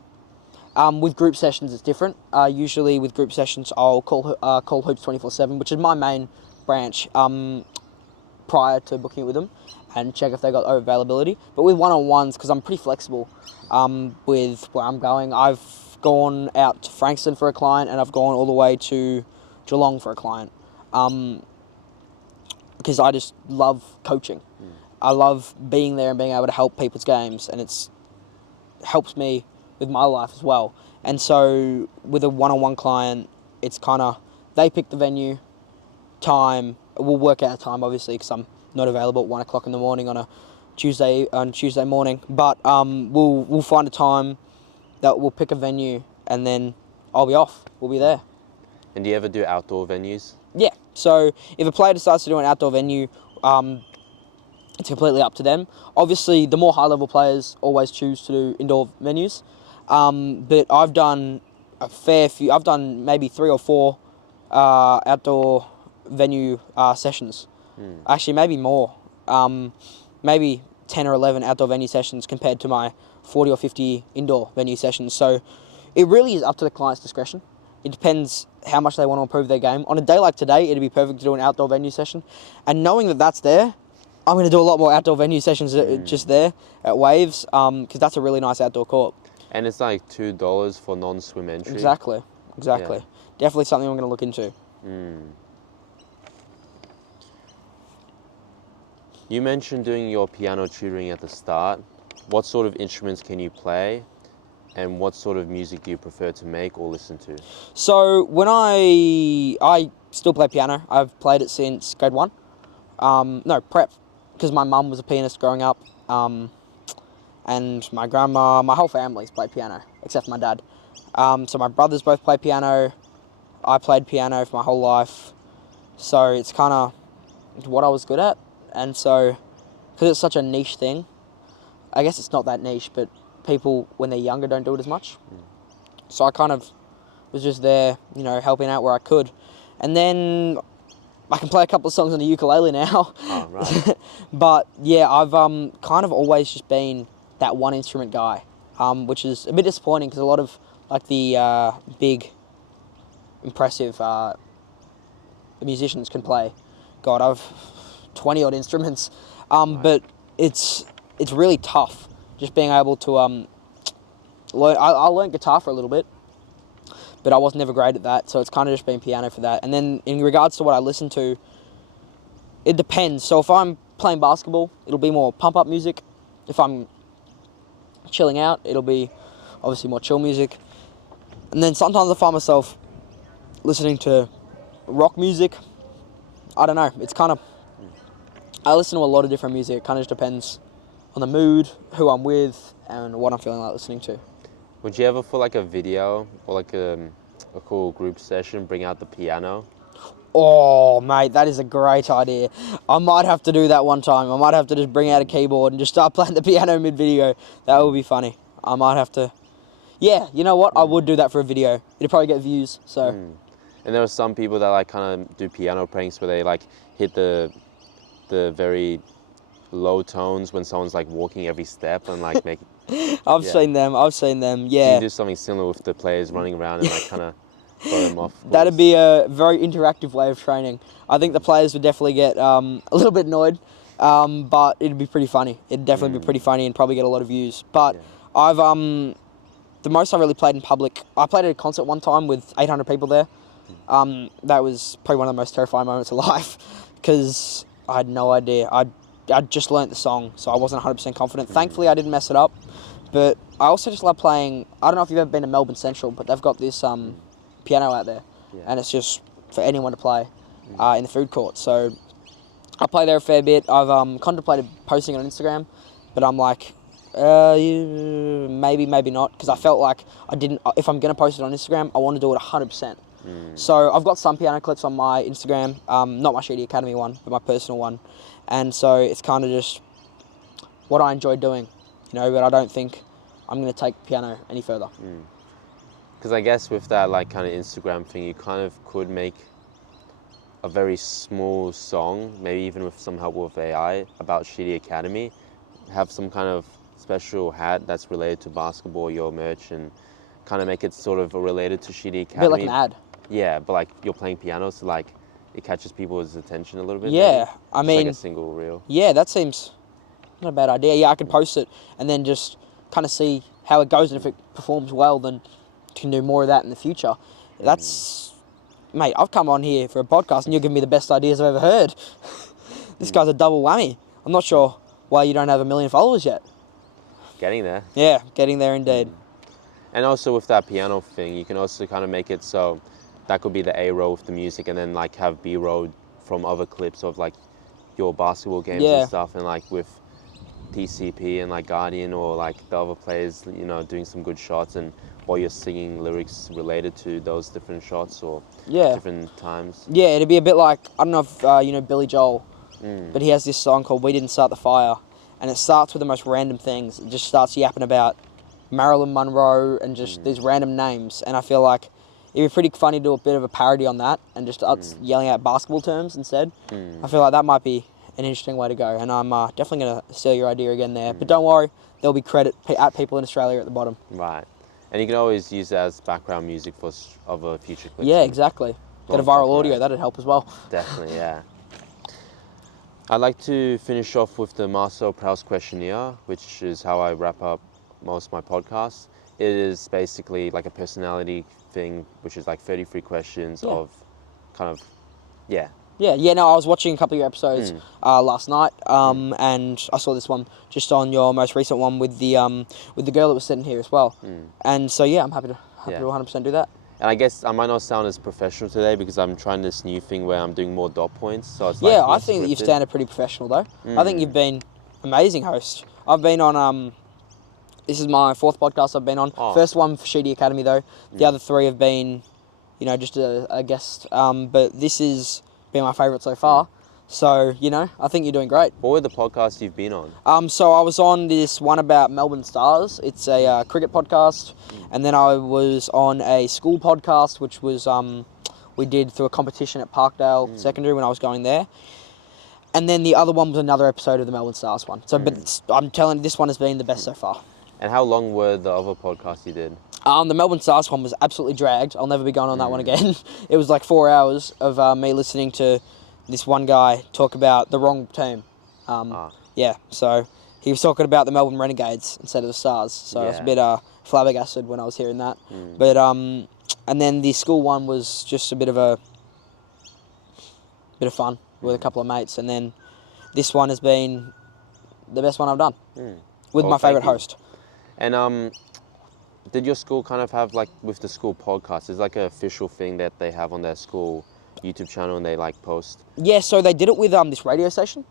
With group sessions, it's different. Usually with group sessions, I'll call Hoops 24/7, which is my main branch, prior to booking it with them, and check if they got availability. But with one-on-ones, because I'm pretty flexible with where I'm going, I've gone out to Frankston for a client, and I've gone all the way to Geelong for a client, because I just love coaching. I love being there and being able to help people's games, and it's helps me with my life as well. And so with a one-on-one client, it's kind of, they pick the venue, time, we'll work out a time obviously because I'm not available at 1 o'clock in the morning on a Tuesday morning, but we'll find a time that we'll pick a venue, and then I'll be off, we'll be there. And do you ever do outdoor venues? Yeah, so if a player decides to do an outdoor venue, it's completely up to them. Obviously, the more high-level players always choose to do indoor venues, but I've done a fair few. I've done maybe 3 or 4 outdoor venue sessions. Actually, maybe more. Maybe 10 or 11 outdoor venue sessions compared to my 40 or 50 indoor venue sessions. So it really is up to the client's discretion. It depends how much they want to improve their game. On a day like today, it'd be perfect to do an outdoor venue session. And knowing that that's there, I'm going to do a lot more outdoor venue sessions just there at Waves, because that's a really nice outdoor court. And it's like $2 for non-swim entry. Exactly. Yeah. Definitely something I'm going to look into. You mentioned doing your piano tutoring at the start. What sort of instruments can you play, and what sort of music do you prefer to make or listen to? So when I still play piano. I've played it since grade 1. Prep, because my mum was a pianist growing up, and my grandma, my whole family's played piano, except my dad. So my brothers both play piano. I played piano for my whole life. So it's kind of what I was good at. And so, because it's such a niche thing, I guess it's not that niche, but people, when they're younger, don't do it as much. So I kind of was just there, helping out where I could. And then I can play a couple of songs on the ukulele now. Oh, right. But yeah, I've kind of always just been that one instrument guy, which is a bit disappointing because a lot of like the big, impressive musicians can play. God, I've 20 odd instruments, but it's really tough just being able to learn. I learned guitar for a little bit, but I was never great at that, so it's kind of just been piano for that. And then in regards to what I listen to, it depends. So if I'm playing basketball, it'll be more pump up music. If I'm chilling out, it'll be obviously more chill music. And then sometimes I find myself listening to rock music. I don't know. It's kind of, I listen to a lot of different music. It kind of just depends on the mood, who I'm with, and what I'm feeling like listening to. Would you ever, for like a video or like a cool group session, bring out the piano? Oh, mate, that is a great idea. I might have to do that one time. I might have to just bring out a keyboard and just start playing the piano mid-video. That would be funny. I might have to... Yeah, you know what? I would do that for a video. It'd probably get views, so... And there are some people that like kind of do piano pranks where they like hit the very low tones when someone's like walking every step and like make... I've seen them, yeah. So you do something similar with the players running around and like kind of throw them off. That'd be a very interactive way of training. I think the players would definitely get a little bit annoyed, but it'd be pretty funny. It'd definitely be pretty funny and probably get a lot of views. But I've the most I really played in public, I played at a concert one time with 800 people there. That was probably one of the most terrifying moments of life because I had no idea. I'd just learnt the song, so I wasn't 100% confident. Thankfully, I didn't mess it up. But I also just love playing, I don't know if you've ever been to Melbourne Central, but they've got this piano out there, and it's just for anyone to play in the food court. So I play there a fair bit. I've contemplated posting it on Instagram, but I'm like, maybe not, because I felt like if I'm going to post it on Instagram, I want to do it 100%. So I've got some piano clips on my Instagram, not my Sheedy Academy one, but my personal one. And so it's kind of just what I enjoy doing, you know, but I don't think I'm going to take piano any further. Because I guess with that like kind of Instagram thing, you kind of could make a very small song, maybe even with some help with AI, about Sheedy Academy. Have some kind of special hat that's related to basketball, your merch, and kind of make it sort of related to Sheedy Academy. A bit like an ad. Yeah, but like you're playing piano, so like it catches people's attention a little bit. Yeah, maybe. I mean, like a single reel. Yeah, that seems not a bad idea. Yeah, I could post it and then just kind of see how it goes, and if it performs well, then you can do more of that in the future. That's, mate, I've come on here for a podcast and you're giving me the best ideas I've ever heard. This guy's a double whammy. I'm not sure why you don't have 1 million followers yet. Getting there. Yeah, getting there indeed. And also with that piano thing, you can also kind of make it so that could be the A roll with the music, and then like have B roll from other clips of like your basketball games and stuff, and like with TCP and like Guardian or like the other players, you know, doing some good shots, and while you're singing lyrics related to those different shots or different times. Yeah, it'd be a bit like, I don't know if you know Billy Joel, but he has this song called We Didn't Start the Fire, and it starts with the most random things. It just starts yapping about Marilyn Monroe and just these random names, and I feel like it'd be pretty funny to do a bit of a parody on that and just yelling out basketball terms instead. I feel like that might be an interesting way to go, and I'm definitely going to steal your idea again there. But don't worry, there'll be credit at People in Australia at the bottom. Right. And you can always use that as background music for other future clips. Yeah, exactly. Get a viral audio, that'd help as well. Definitely, yeah. I'd like to finish off with the Marcel Proust Questionnaire, which is how I wrap up most of my podcasts. It is basically like a personality thing, which is like 33 questions of kind of, Yeah, no, I was watching a couple of your episodes last night, and I saw this one just on your most recent one with the girl that was sitting here as well. And so yeah, I'm happy to 100% do that. And I guess I might not sound as professional today because I'm trying this new thing where I'm doing more dot points. So it's yeah, like I think that you've sounded pretty professional though. I think you've been amazing host. I've been on this is my 4th podcast I've been on. First one for Sheedy Academy though. The other 3 have been, you know, just a guest. But this is been my favourite so far. So, you know, I think you're doing great. What were the podcasts you've been on? So I was on this one about Melbourne Stars. It's a cricket podcast. And then I was on a school podcast, which was we did through a competition at Parkdale Secondary when I was going there. And then the other one was another episode of the Melbourne Stars one. So, but I'm telling you, this one has been the best so far. And how long were the other podcasts you did? The Melbourne Stars one was absolutely dragged. I'll never be going on that one again. It was like 4 hours of me listening to this one guy talk about the wrong team. Yeah, so he was talking about the Melbourne Renegades instead of the Stars. So I was a bit flabbergasted when I was hearing that. But and then the school one was just a bit of fun with a couple of mates. And then this one has been the best one I've done with my favourite host. And did your school kind of have, like, with the school podcast, is like an official thing that they have on their school YouTube channel and they like post? Yeah, so they did it with this radio station,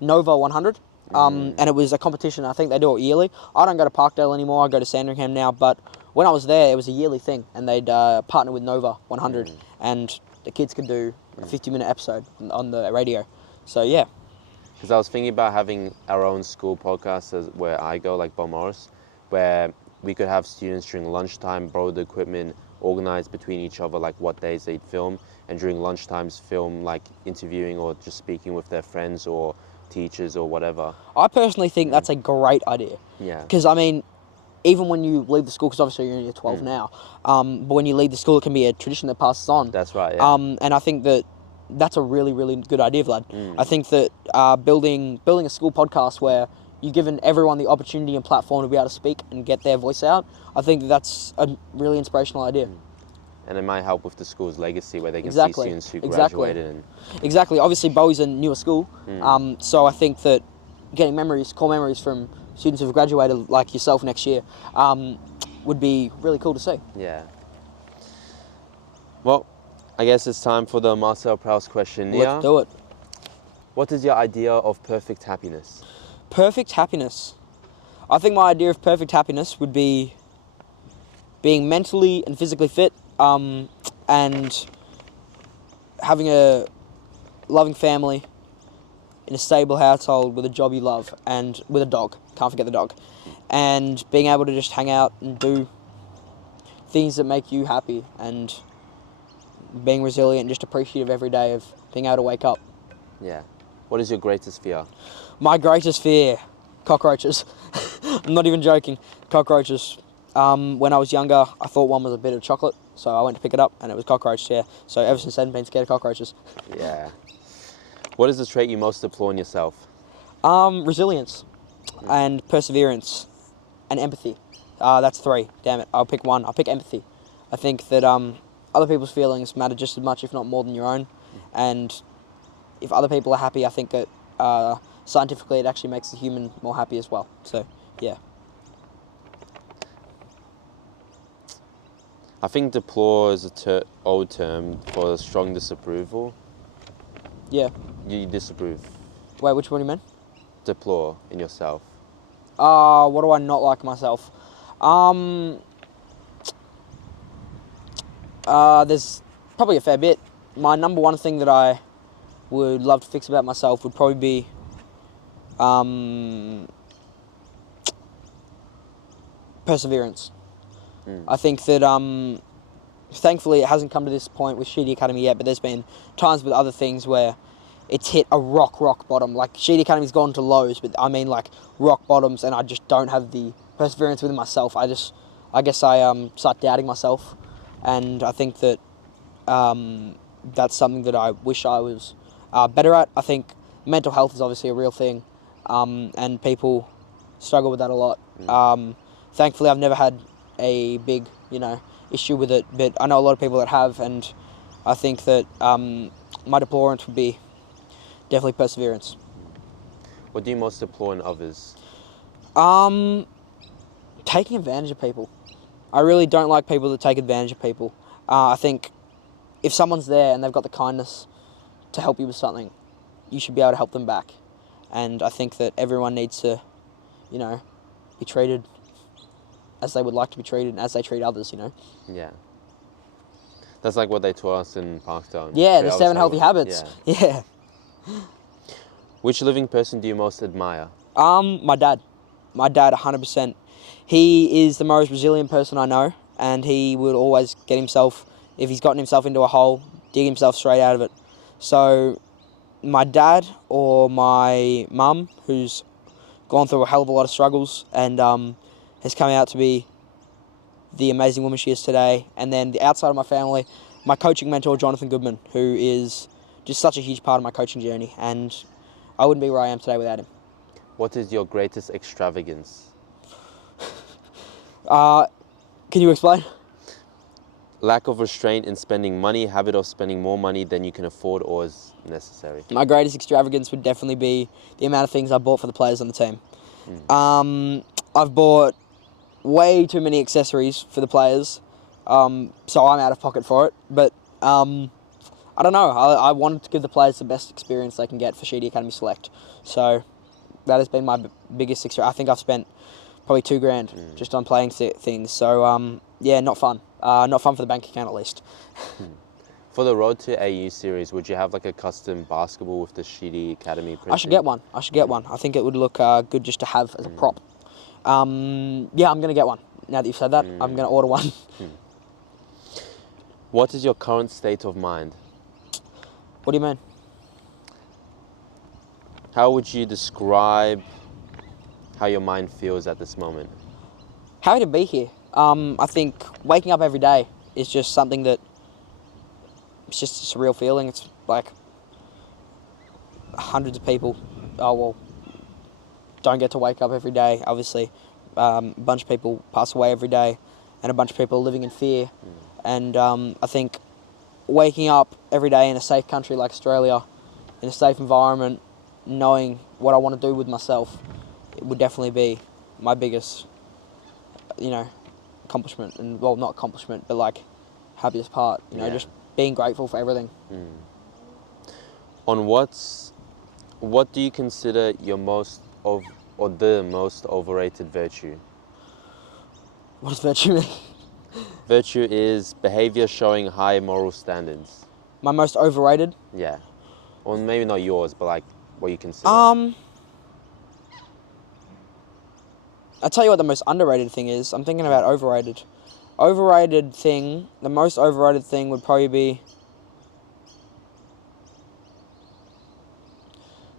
Nova 100, and it was a competition. I think they do it yearly. I don't go to Parkdale anymore. I go to Sandringham now, but when I was there, it was a yearly thing, and they'd partner with Nova 100, and the kids could do a 50-minute episode on the radio. So yeah. Because I was thinking about having our own school podcast where I go, like Bob Morris, where we could have students during lunchtime borrow the equipment, organize between each other like what days they'd film, and during lunchtimes film like interviewing or just speaking with their friends or teachers or whatever. I personally think that's a great idea. Yeah. Because I mean, even when you leave the school, because obviously you're in year 12 now, but when you leave the school, it can be a tradition that passes on. That's right. Yeah. And I think that's a really, really good idea, Vlad. I think that building a school podcast where you've given everyone the opportunity and platform to be able to speak and get their voice out, I think that's a really inspirational idea. And it might help with the school's legacy where they can see students who graduated. Exactly. Obviously, Bowie's a newer school, so I think that getting core memories from students who've graduated like yourself next year would be really cool to see. Yeah. Well, I guess it's time for the Marcel Proust questionnaire. Let's do it. What is your idea of perfect happiness? Perfect happiness. I think my idea of perfect happiness would be being mentally and physically fit, and having a loving family in a stable household with a job you love and with a dog. Can't forget the dog. And being able to just hang out and do things that make you happy, and being resilient and just appreciative every day of being able to wake up. Yeah. What is your greatest fear? My greatest fear, cockroaches. I'm not even joking. Cockroaches. When I was younger, I thought one was a bit of chocolate, so I went to pick it up, and it was cockroaches, yeah. So ever since then, I've been scared of cockroaches. Yeah. What is the trait you most deplore in yourself? Resilience, and perseverance, and empathy. That's 3. Damn it, I'll pick 1. I'll pick empathy. I think that other people's feelings matter just as much, if not more, than your own. And if other people are happy, I think that scientifically it actually makes the human more happy as well. So, yeah. I think deplore is a old term for strong disapproval. Yeah. You disapprove. Wait, which one do you mean? Deplore in yourself. What do I not like myself? There's probably a fair bit. My number one thing that I would love to fix about myself would probably be perseverance. I think that thankfully it hasn't come to this point with Sheedy Academy yet, but there's been times with other things where it's hit a rock bottom. Like Sheedy Academy's gone to lows, but I mean like rock bottoms, and I just don't have the perseverance within myself. I guess I start doubting myself, and I think that that's something that I wish I was better at. I think mental health is obviously a real thing, and people struggle with that a lot. Thankfully, I've never had a big, issue with it, but I know a lot of people that have, and I think that my deplorance would be definitely perseverance. What do you most deplore in others? Taking advantage of people. I really don't like people that take advantage of people. I think if someone's there and they've got the kindness to help you with something, you should be able to help them back. And I think that everyone needs to, be treated as they would like to be treated and as they treat others, Yeah. That's like what they taught us in Parkdale. Yeah, the 7 healthy habits. Yeah. Which living person do you most admire? My dad. My dad, 100%. He is the most resilient person I know, and he would always get himself, if he's gotten himself into a hole, dig himself straight out of it. So my dad or my mum, who's gone through a hell of a lot of struggles and has come out to be the amazing woman she is today. And then the outside of my family, my coaching mentor, Jonathan Goodman, who is just such a huge part of my coaching journey. And I wouldn't be where I am today without him. What is your greatest extravagance? Can you explain? Lack of restraint in spending money, habit of spending more money than you can afford or is necessary. My greatest extravagance would definitely be the amount of things I bought for the players on the team. I've bought way too many accessories for the players, so I'm out of pocket for it. But I don't know. I wanted to give the players the best experience they can get for Sheedy Academy Select. So that has been my biggest extra. I think I've spent probably $2,000 just on playing things. So yeah, not fun. Not fun for the bank account at least. For the Road to AU series, would you have like a custom basketball with the Sheedy Academy printing? I should get one. I think it would look good just to have as a prop. Yeah, I'm going to get one. Now that you've said that, I'm going to order one. What is your current state of mind? What do you mean? How would you describe how your mind feels at this moment? Happy to be here. I think waking up every day is just something that it's just a surreal feeling. It's like hundreds of people, don't get to wake up every day, obviously. A bunch of people pass away every day and a bunch of people are living in fear. And I think waking up every day in a safe country like Australia, in a safe environment, knowing what I want to do with myself, it would definitely be my biggest, accomplishment. And, well, not accomplishment, but like happiest part, just being grateful for everything. On what do you consider your most the most overrated virtue? What does virtue mean? Virtue is behavior showing high moral standards. My most overrated? Yeah. Or maybe not yours, but like what you consider. I'll tell you what the most underrated thing is. I'm thinking about overrated. The most overrated thing would probably be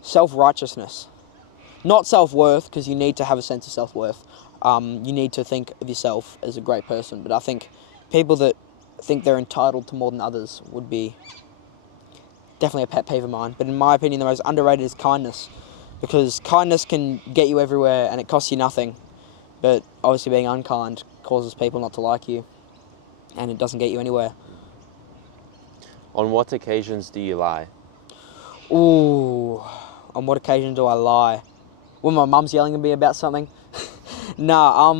self-righteousness. Not self-worth, because you need to have a sense of self-worth. You need to think of yourself as a great person. But I think people that think they're entitled to more than others would be definitely a pet peeve of mine. But in my opinion, the most underrated is kindness. Because kindness can get you everywhere and it costs you nothing. But obviously being unkind causes people not to like you. And it doesn't get you anywhere. On what occasions do you lie? Ooh, on what occasion do I lie? When my mum's yelling at me about something? Nah,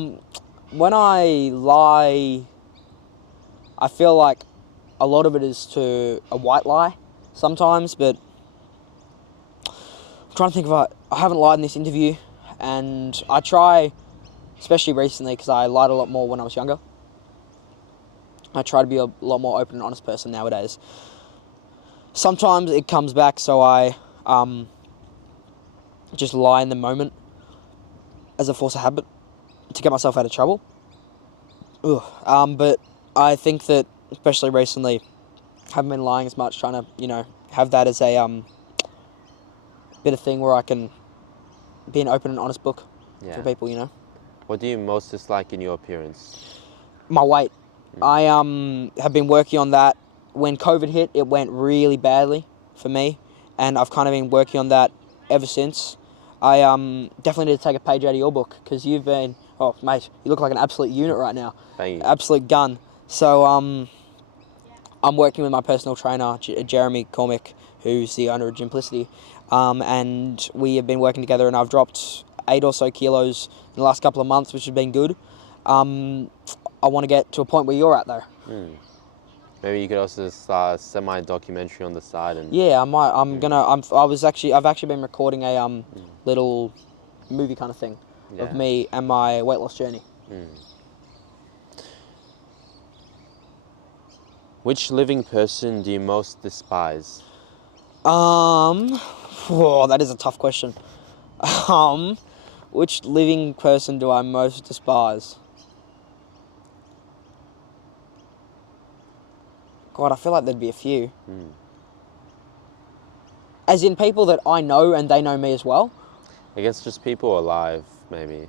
when I lie, I feel like a lot of it is to a white lie sometimes, but I'm trying to think of I haven't lied in this interview, and I try, especially recently, because I lied a lot more when I was younger. I try to be a lot more open and honest person nowadays. Sometimes it comes back, so I just lie in the moment as a force of habit to get myself out of trouble. But I think that, especially recently, I haven't been lying as much, trying to, have that as a bit of thing where I can be an open and honest book for people, What do you most dislike in your appearance? My weight. I have been working on that. When COVID hit, it went really badly for me, and I've kind of been working on that ever since. I definitely need to take a page out of your book, because you've been, oh mate, you look like an absolute unit right now. Thank you. Absolute gun. So I'm working with my personal trainer, Jeremy Cormick, who's the owner of Gymplicity, and we have been working together, and I've dropped 8 or so kilos in the last couple of months, which has been good. I want to get to a point where you're at though. Maybe you could also start a semi-documentary on the side and... Yeah, I might. I've actually been recording a little movie kind of thing of me and my weight loss journey. Which living person do you most despise? That is a tough question. Which living person do I most despise? God, I feel like there'd be a few. As in people that I know and they know me as well. I guess just people alive, maybe.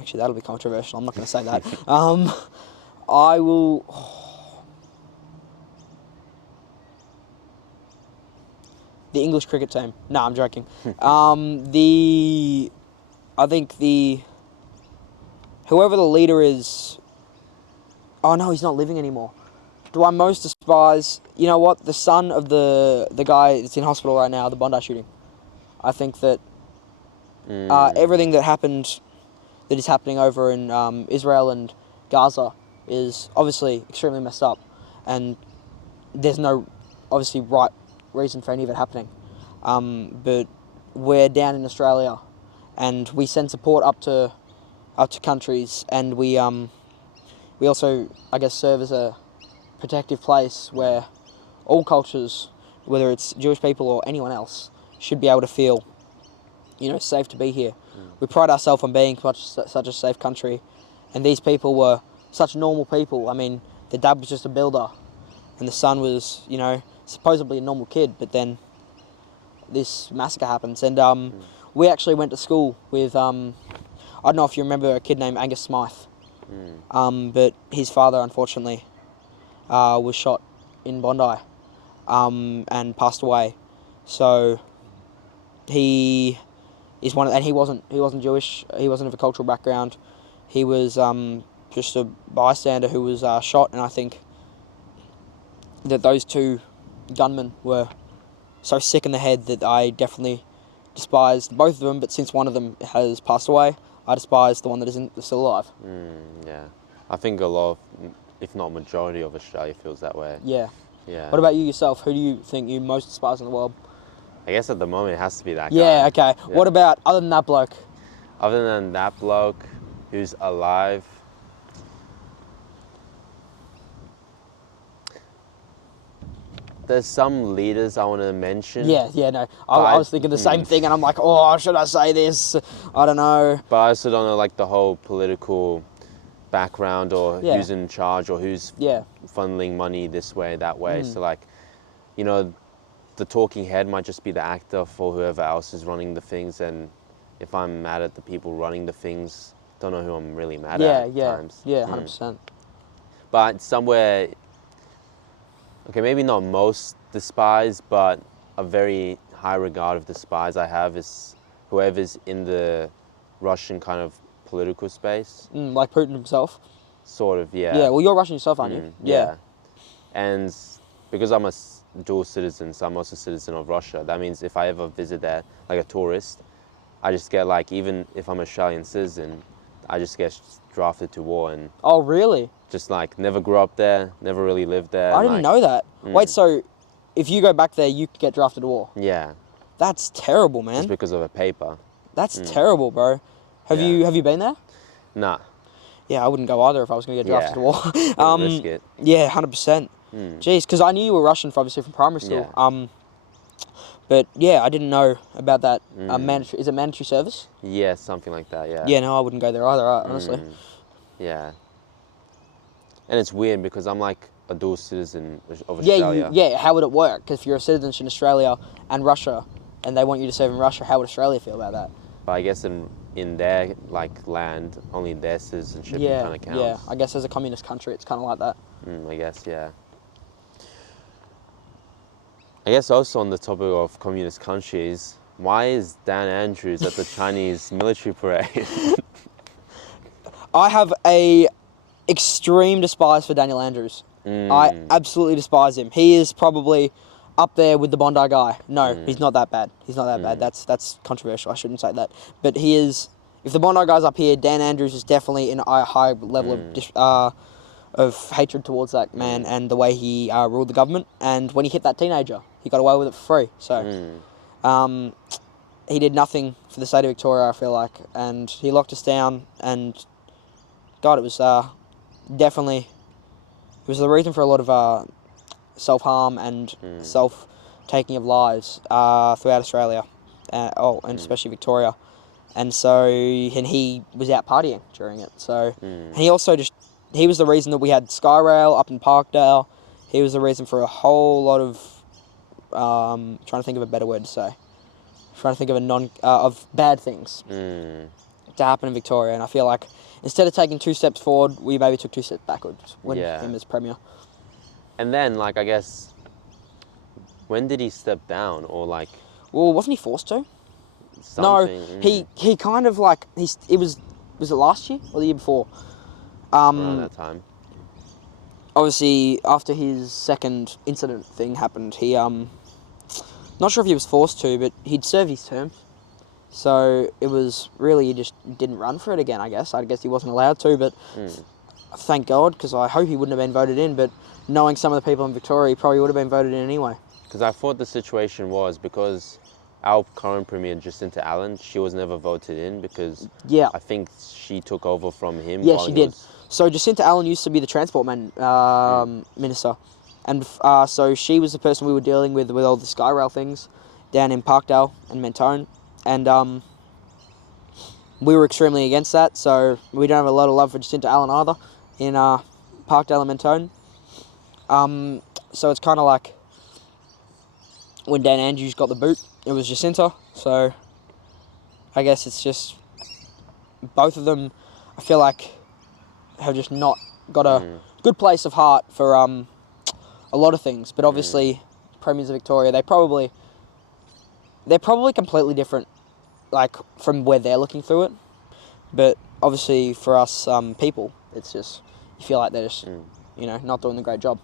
Actually, that'll be controversial. I'm not going to say that. I will... The English cricket team. No, I'm joking. I think whoever the leader is... Oh, no, he's not living anymore. Do I most despise... You know what? The son of the guy that's in hospital right now, the Bondi shooting. I think that everything that happened... that is happening over in Israel and Gaza is obviously extremely messed up, and there's no obviously right reason for any of it happening. But we're down in Australia, and we send support up to countries, and we also, I guess, serve as a protective place where all cultures, whether it's Jewish people or anyone else, should be able to feel, safe to be here. We pride ourselves on being such a safe country, and these people were such normal people. I mean, the dad was just a builder, and the son was, supposedly a normal kid, but then this massacre happens. And we actually went to school with, I don't know if you remember a kid named Angus Smythe, but his father, unfortunately, was shot in Bondi and passed away. So he is one of, and he wasn't Jewish. He wasn't of a cultural background. He was just a bystander who was shot. And I think that those two gunmen were so sick in the head that I definitely despised both of them. But since one of them has passed away, I despise the one that isn't still alive. Yeah, I think a lot of, if not majority of Australia feels that way. Yeah. Yeah. What about you yourself? Who do you think you most despise in the world? I guess at the moment it has to be that guy. Yeah, okay. Yeah. What about, other than that bloke? Other than that bloke who's alive, there's some leaders I want to mention. Yeah, no. I was thinking the same thing, and I'm like, oh, should I say this? I don't know. But I also don't know like the whole political background or Yeah. who's in charge or who's funneling money this way, that way. So like, the talking head might just be the actor for whoever else is running the things, and if I'm mad at the people running the things, don't know who I'm really mad at times. Yeah, 100%. But somewhere, okay, maybe not most despise, but a very high regard of despise I have is whoever's in the Russian kind of political space. Like Putin himself? Sort of, yeah. Yeah, well, you're Russian yourself, aren't you? Yeah. And because I'm a dual citizen, so I'm also a citizen of Russia, that means if I ever visit there, like a tourist, I just get like, even if I'm an Australian citizen, I just get drafted to war and... Oh, really? Just like, never grew up there, never really lived there. I didn't know that. Wait, so if you go back there, you could get drafted to war? Yeah. That's terrible, man. Just because of a paper. That's terrible, bro. Have you been there? Nah. Yeah, I wouldn't go either if I was going to get drafted to war. Risk it. Yeah, 100%. Jeez, because I knew you were Russian, obviously, from primary school. Yeah. But yeah, I didn't know about that. Mandatory, is it mandatory service? Yeah, something like that, yeah. Yeah, no, I wouldn't go there either, honestly. Yeah. And it's weird because I'm like a dual citizen of Australia. Yeah, how would it work? Because if you're a citizen in Australia and Russia, and they want you to serve in Russia, how would Australia feel about that? But I guess in their like land, only their citizenship kind of counts. Yeah, I guess as a communist country, it's kind of like that. I guess, yeah. I guess also on the topic of communist countries, why is Dan Andrews at the Chinese military parade? I have a extreme despise for Daniel Andrews. I absolutely despise him. He is probably up there with the Bondi guy. No, he's not that bad. He's not that bad. That's controversial. I shouldn't say that. But he is. If the Bondi guy's up here, Dan Andrews is definitely in a high level of hatred towards that man and the way he ruled the government. And when he hit that teenager, he got away with it for free. So he did nothing for the state of Victoria, I feel like, and he locked us down. And God, it was definitely. It was the reason for a lot of self-harm and self-taking of lives throughout Australia, and especially Victoria. And so, and he was out partying during it. So, and he also he was the reason that we had Skyrail up in Parkdale. He was the reason for a whole lot of, trying to think of a better word to say. Trying to think of of bad things to happen in Victoria. And I feel like instead of taking 2 steps forward, we maybe took 2 steps backwards when him as Premier. And then, like, I guess, when did he step down, or like? Well, wasn't he forced to? Something. No, he kind of like, was it last year or the year before? Around that time. Obviously, after his second incident thing happened, he, not sure if he was forced to, but he'd served his term. So it was really, he just didn't run for it again, I guess. I guess he wasn't allowed to, but thank God, because I hope he wouldn't have been voted in, but knowing some of the people in Victoria, he probably would have been voted in anyway. Because I thought the situation was because our current Premier, Jacinta Allen, she was never voted in because I think she took over from him. Yeah, she did. So Jacinta Allen used to be the Transport Minister. And so she was the person we were dealing with all the Skyrail things down in Parkdale and Mentone. And we were extremely against that, so we don't have a lot of love for Jacinta Allen either in Parkdale and Mentone. So it's kind of like when Dan Andrews got the boot, it was Jacinta. So I guess it's just both of them, I feel like, have just not got a good place of heart for a lot of things. But obviously, Premiers of Victoria, they're probably completely different, like, from where they're looking through it. But obviously for us people, it's just, you feel like they're just, not doing a great job.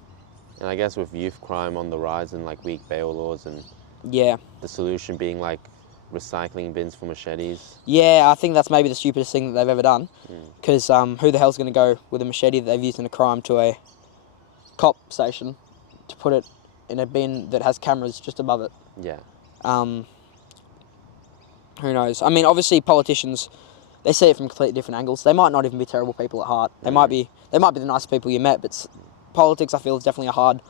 And I guess with youth crime on the rise and like weak bail laws and the solution being like recycling bins for machetes. Yeah, I think that's maybe the stupidest thing that they've ever done. Because who the hell's going to go with a machete that they've used in a crime to a cop station to put it in a bin that has cameras just above it? Yeah. Who knows? I mean, obviously politicians, they see it from completely different angles. They might not even be terrible people at heart. They might be the nicest people you met, but politics, I feel, is definitely a hard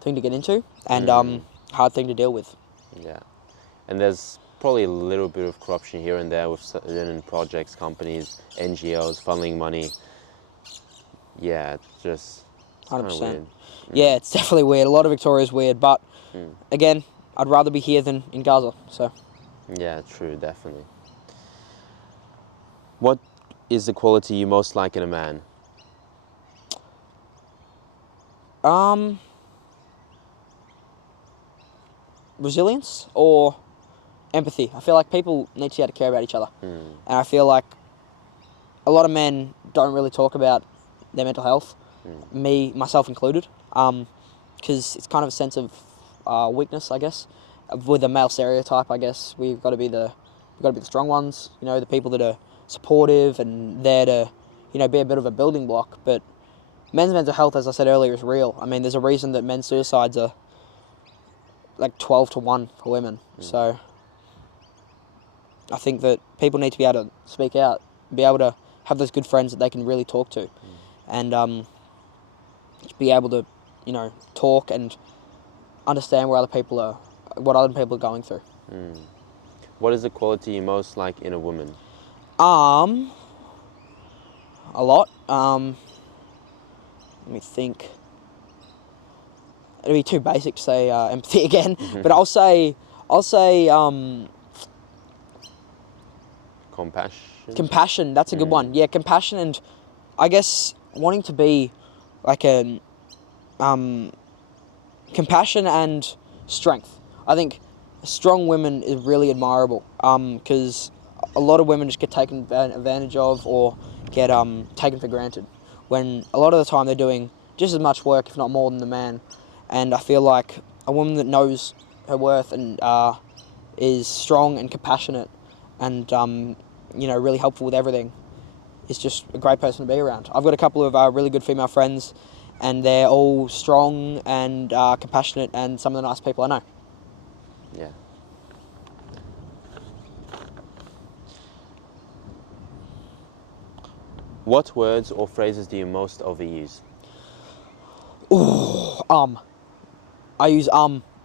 thing to get into and hard thing to deal with. Yeah. And there's probably a little bit of corruption here and there with certain projects, companies, NGOs, funneling money. Yeah, it's just 100%. Weird. Yeah, it's definitely weird. A lot of Victoria's weird, but again, I'd rather be here than in Gaza, so. Yeah, true, definitely. What is the quality you most like in a man? Resilience or empathy. I feel like people need to be able to care about each other. And I feel like a lot of men don't really talk about their mental health, myself included, because it's kind of a sense of weakness, I guess. With a male stereotype, I guess we've got to be the strong ones, the people that are supportive and there to, be a bit of a building block. But men's mental health, as I said earlier, is real. I mean, there's a reason that men's suicides are like 12 to 1 for women. So I think that people need to be able to speak out, be able to have those good friends that they can really talk to, and be able to, talk and understand what other people are going through. What is the quality you most like in a woman? A lot. Let me think. It'd be too basic to say empathy again, but I'll say compassion. That's a good one. Yeah, compassion, and I guess wanting to be like a compassion and strength. I think strong women is really admirable because a lot of women just get taken advantage of or get taken for granted when a lot of the time they're doing just as much work, if not more, than the man. And I feel like a woman that knows her worth and is strong and compassionate and really helpful with everything is just a great person to be around. I've got a couple of really good female friends, and they're all strong and compassionate and some of the nice people I know. Yeah. What words or phrases do you most overuse? I use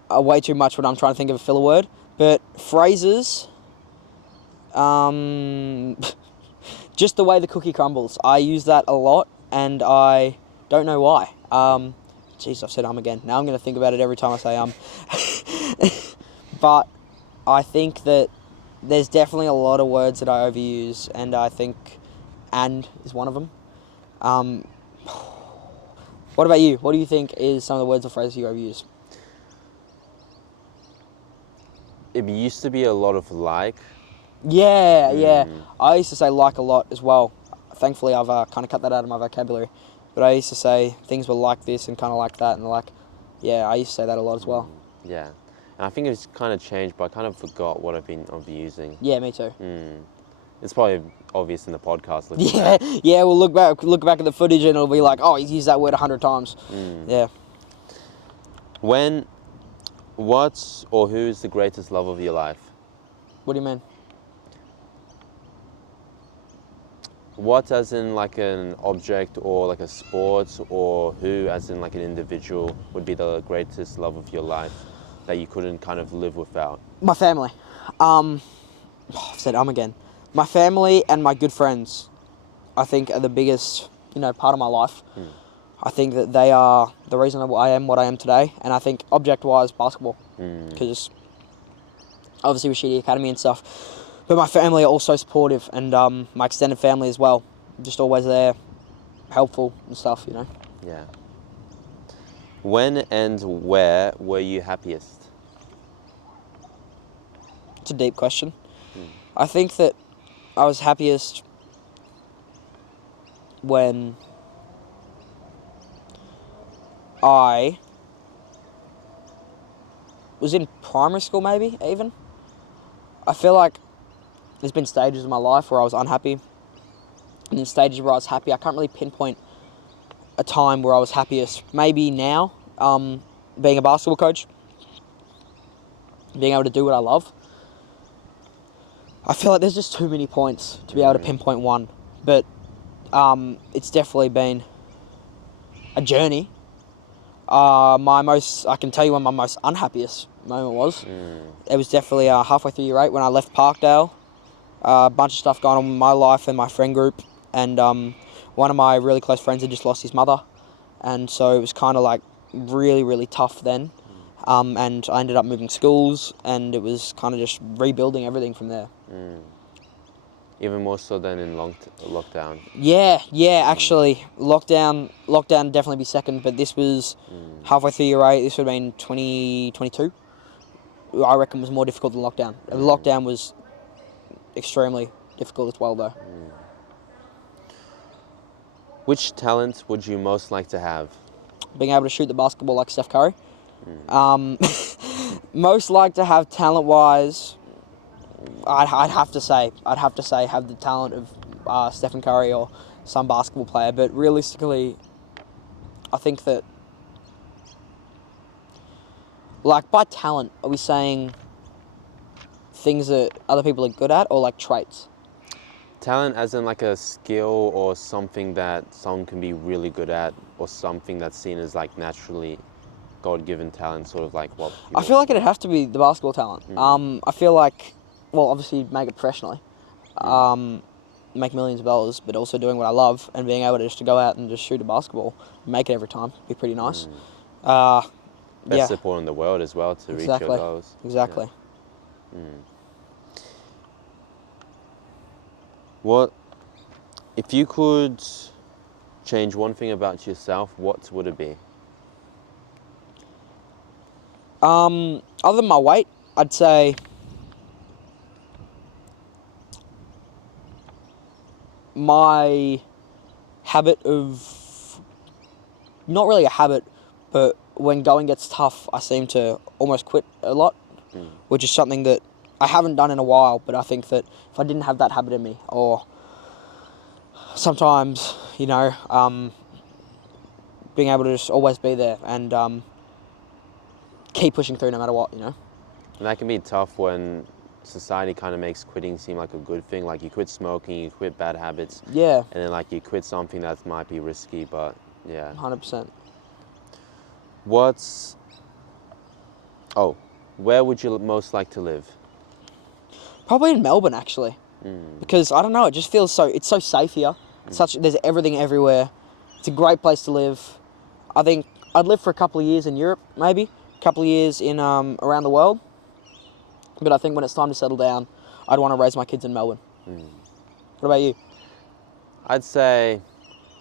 way too much when I'm trying to think of a filler word, but phrases, just the way the cookie crumbles. I use that a lot, and I don't know why. Jeez, I've said again. Now I'm going to think about it every time I say But I think that there's definitely a lot of words that I overuse, and I think "and" is one of them. What about you? What do you think is some of the words or phrases you overuse? It used to be a lot of like. Yeah. I used to say like a lot as well. Thankfully, I've kind of cut that out of my vocabulary. But I used to say things were like this and kind of like that, and like, yeah, I used to say that a lot as well. Yeah. And I think it's kind of changed, but I kind of forgot what I've been using. Yeah, me too. It's probably obvious in the podcast. Yeah. We'll look back at the footage, and it'll be like, oh, he's used that word 100 times. Yeah. What's or who's the greatest love of your life? What do you mean? What as in like an object or like a sport, or who as in like an individual would be the greatest love of your life that you couldn't kind of live without? My family. I've said again. My family and my good friends, I think, are the biggest, part of my life. I think that they are the reason I am what I am today, and I think object-wise, basketball, because obviously with Sheedy Academy and stuff. But my family are also supportive, and my extended family as well, just always there, helpful and stuff, Yeah. When and where were you happiest? It's a deep question. I think that I was happiest when I was in primary school, maybe, even. I feel like there's been stages in my life where I was unhappy, and then stages where I was happy. I can't really pinpoint a time where I was happiest. Maybe now, being a basketball coach, being able to do what I love. I feel like there's just too many points to be able to pinpoint one, but it's definitely been a journey. I can tell you when my most unhappiest moment was. It was definitely halfway through year 8 when I left Parkdale. A bunch of stuff going on in my life and my friend group, and one of my really close friends had just lost his mother, and so it was kind of like really, really tough then. And I ended up moving schools, and it was kind of just rebuilding everything from there. Even more so than in lockdown. Yeah, actually, lockdown definitely be second, but this was halfway through year 8. This would have been 2022. I reckon was more difficult than lockdown. Lockdown was extremely difficult as well, though. Which talent would you most like to have? Being able to shoot the basketball like Steph Curry. Most like to have talent-wise, I'd have to say have the talent of Stephen Curry or some basketball player, but realistically, I think that, like, by talent, are we saying things that other people are good at, or like traits? Talent as in like a skill or something that someone can be really good at, or something that's seen as like naturally God-given talent, sort of like what... I feel like it'd have to be the basketball talent. I feel like, well, obviously make it professionally, make millions of dollars, but also doing what I love and being able to just to go out and just shoot a basketball, make it every time, be pretty nice. Best support in the world as well to reach your goals. Exactly. Yeah. What, if you could change one thing about yourself, what would it be? Other than my weight, I'd say my habit of, not really a habit, but when going gets tough, I seem to almost quit a lot, which is something that I haven't done in a while, but I think that if I didn't have that habit in me, or sometimes, being able to just always be there and keep pushing through no matter what, And that can be tough when society kind of makes quitting seem like a good thing. Like you quit smoking, you quit bad habits. Yeah. And then like you quit something that might be risky, but yeah. 100%. Where would you most like to live? Probably in Melbourne, actually. Because, I don't know, it just feels it's so safe here. There's everything everywhere. It's a great place to live. I think I'd live for a couple of years in Europe, maybe. A couple of years in around the world. But I think when it's time to settle down, I'd want to raise my kids in Melbourne. What about you? I'd say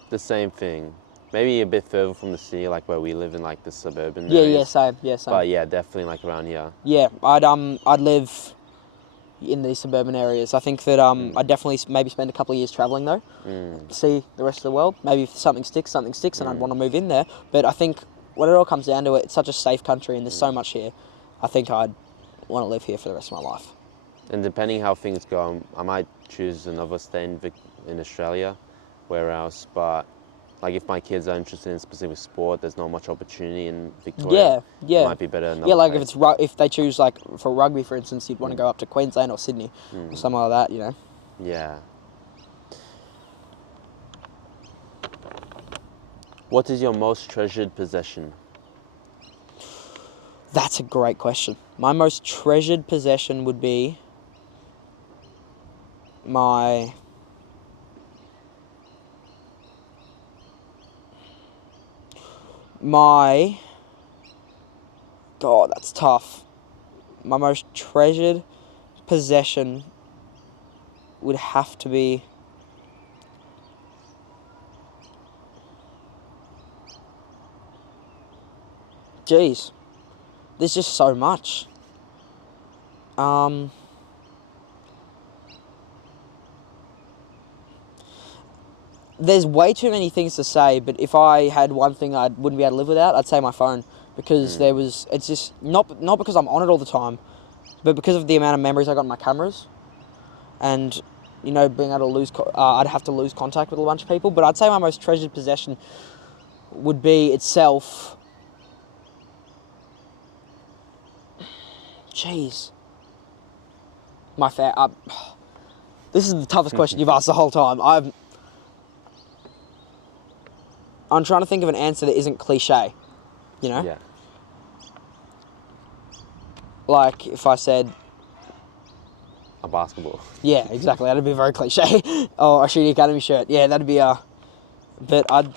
the same thing. Maybe a bit further from the city, like where we live in like the suburban areas. Same. But yeah, definitely like around here. Yeah, I'd live in these suburban areas. I think that I'd definitely maybe spend a couple of years travelling though, see the rest of the world. Maybe if something sticks, and I'd want to move in there. But I think when it all comes down to it, it's such a safe country and there's so much here. I think I'd want to live here for the rest of my life. And depending how things go, I might choose another state in Australia, where else. But like if my kids are interested in a specific sport, there's not much opportunity in Victoria. Yeah. It might be better another Yeah, like place. if they choose like for rugby, for instance, you'd want to go up to Queensland or Sydney or something like that, you know. Yeah. What is your most treasured possession? That's a great question. My most treasured possession would be my God, that's tough. My most treasured possession would have to be Jeez. There's just so much. There's way too many things to say, but if I had one thing I wouldn't be able to live without, I'd say my phone. Because it's just, not because I'm on it all the time, but because of the amount of memories I got in my cameras. And, you know, being able to lose, I'd have to lose contact with a bunch of people. But I'd say my most treasured possession would be itself. Jeez. This is the toughest question you've asked the whole time. I'm trying to think of an answer that isn't cliche, you know? Yeah. Like if I said... A basketball. Yeah, exactly. That'd be very cliche. Or a Sheedy Academy shirt. Yeah, that'd be But I'd...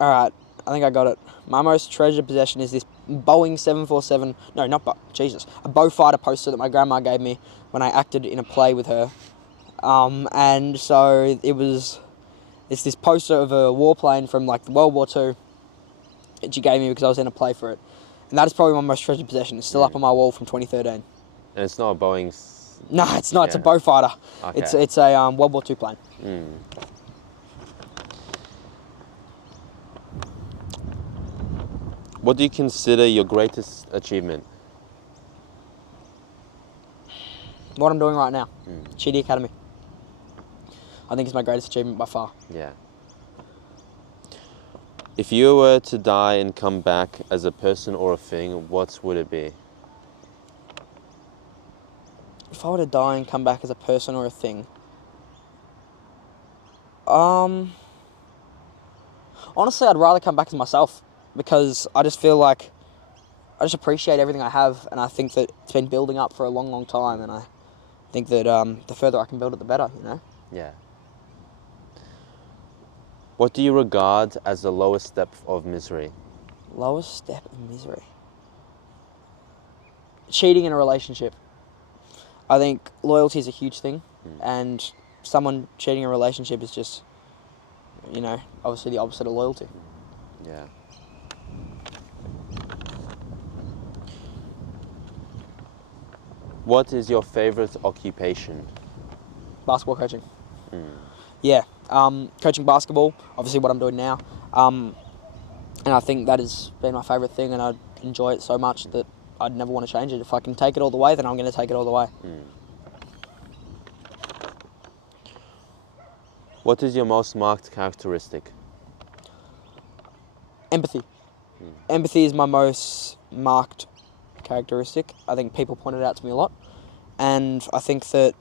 Alright, I think I got it. My most treasured possession is this Boeing 747... No, not Jesus. A Beaufighter poster that my grandma gave me when I acted in a play with her. And so it's this poster of a warplane from like World War II that she gave me because I was in a play for it. And that is probably my most treasured possession. It's still up on my wall from 2013. And it's not a Boeing... No, it's not. Yeah. It's a Beaufighter. Okay. It's a World War II plane. What do you consider your greatest achievement? What I'm doing right now. Sheedy Academy. I think it's my greatest achievement by far. Yeah. If you were to die and come back as a person or a thing, what would it be? If I were to die and come back as a person or a thing... Honestly, I'd rather come back as myself because I just feel like I just appreciate everything I have, and I think that it's been building up for a long, long time, and I think that the further I can build it, the better, you know? Yeah. What do you regard as the lowest step of misery? Lowest step of misery? Cheating in a relationship. I think loyalty is a huge thing, and someone cheating in a relationship is just, you know, obviously the opposite of loyalty. Yeah. What is your favorite occupation? Basketball coaching. Yeah, coaching basketball, obviously what I'm doing now. And I think that has been my favourite thing, and I enjoy it so much that I'd never want to change it. If I can take it all the way, then I'm going to take it all the way. What is your most marked characteristic? Empathy. Empathy is my most marked characteristic. I think people point it out to me a lot. And I think that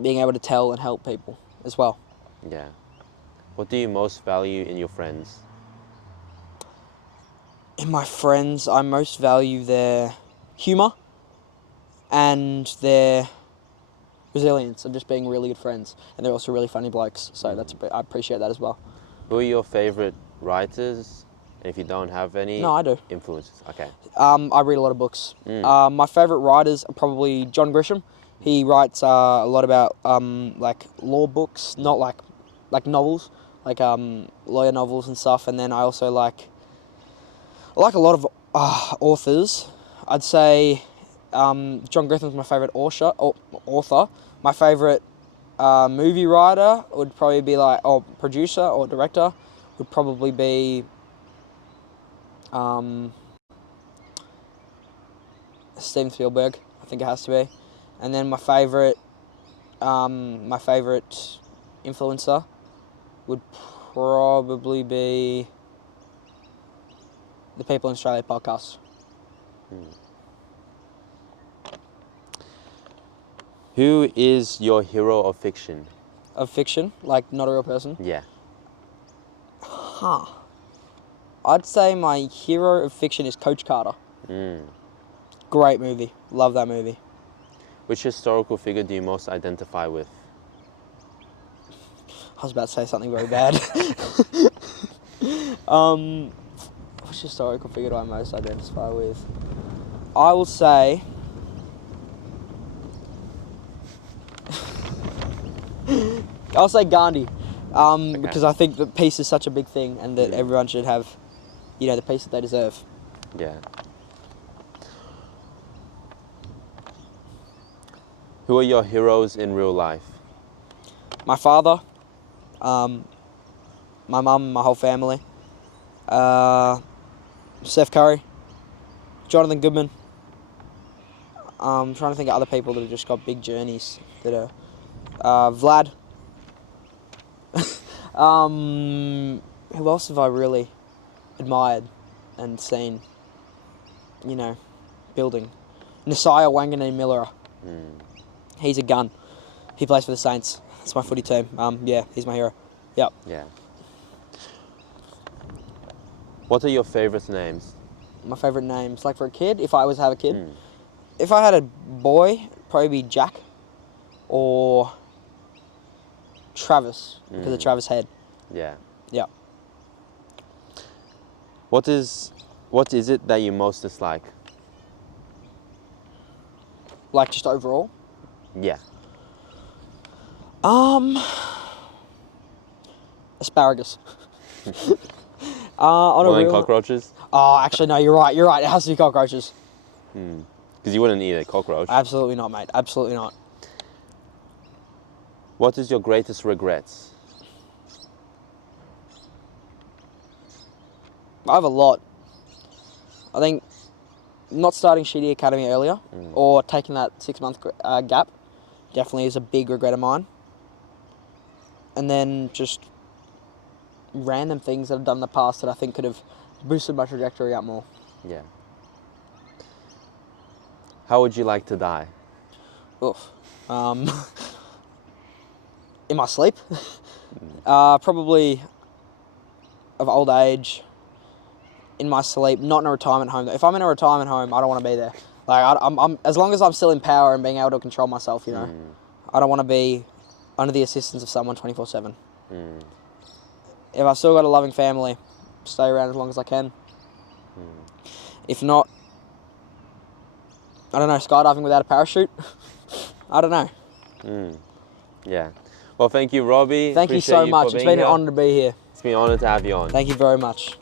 being able to tell and help people as well. Yeah. What do you most value in your friends? In my friends, I most value their humour and their resilience of just being really good friends, and they're also really funny blokes. So I appreciate that as well. Who are your favorite writers? And if you don't have any, No, I do. influences. Okay. I read a lot of books. My favorite writers are probably John Grisham. He writes a lot about like law books, not like novels, like lawyer novels and stuff. And then I also like a lot of authors. I'd say John Grisham's my favorite author. My favorite movie writer would probably be or producer or director would probably be Steven Spielberg. I think it has to be. And then my favorite influencer would probably be the People in Australia podcast. Who is your hero of fiction? Of fiction, like not a real person. Yeah. I'd say my hero of fiction is Coach Carter. Great movie. Love that movie. Which historical figure do you most identify with? I was about to say something very bad. Which historical figure do I most identify with? I will say... I'll say Gandhi. Because I think that peace is such a big thing and that everyone should have, the peace that they deserve. Yeah. Who are your heroes in real life? My father, my mum, my whole family, Steph Curry, Jonathan Goodman. I'm trying to think of other people that have just got big journeys that are Vlad. Who else have I really admired and seen, building? Nasiah Wanganeen-Miller. He's a gun. He plays for the Saints. That's my footy team. He's my hero. Yep. Yeah. What are your favourite names? My favourite names, like for a kid, if I was to have a kid. If I had a boy, it'd probably be Jack or Travis, because of Travis Head. Yeah. Yeah. What is it that you most dislike? Like just overall? Yeah. Asparagus. More than cockroaches? Oh, actually, no, you're right. It has to be cockroaches. Because you wouldn't eat a cockroach. Absolutely not, mate. Absolutely not. What is your greatest regrets? I have a lot. I think not starting Sheedy Academy earlier or taking that 6-month gap definitely is a big regret of mine. And then just random things that I've done in the past that I think could have boosted my trajectory up more. Yeah. How would you like to die? Oof. In my sleep. Probably of old age. In my sleep, not in a retirement home. If I'm in a retirement home, I don't want to be there. Like I'm as long as I'm still in power and being able to control myself, I don't want to be under the assistance of someone 24/7. If I've still got a loving family, stay around as long as I can. If not, I don't know, skydiving without a parachute. I don't know. Yeah. Well, thank you, Robbie. Thank you so much. It's been an honour to be here. It's been an honour to have you on. Thank you very much.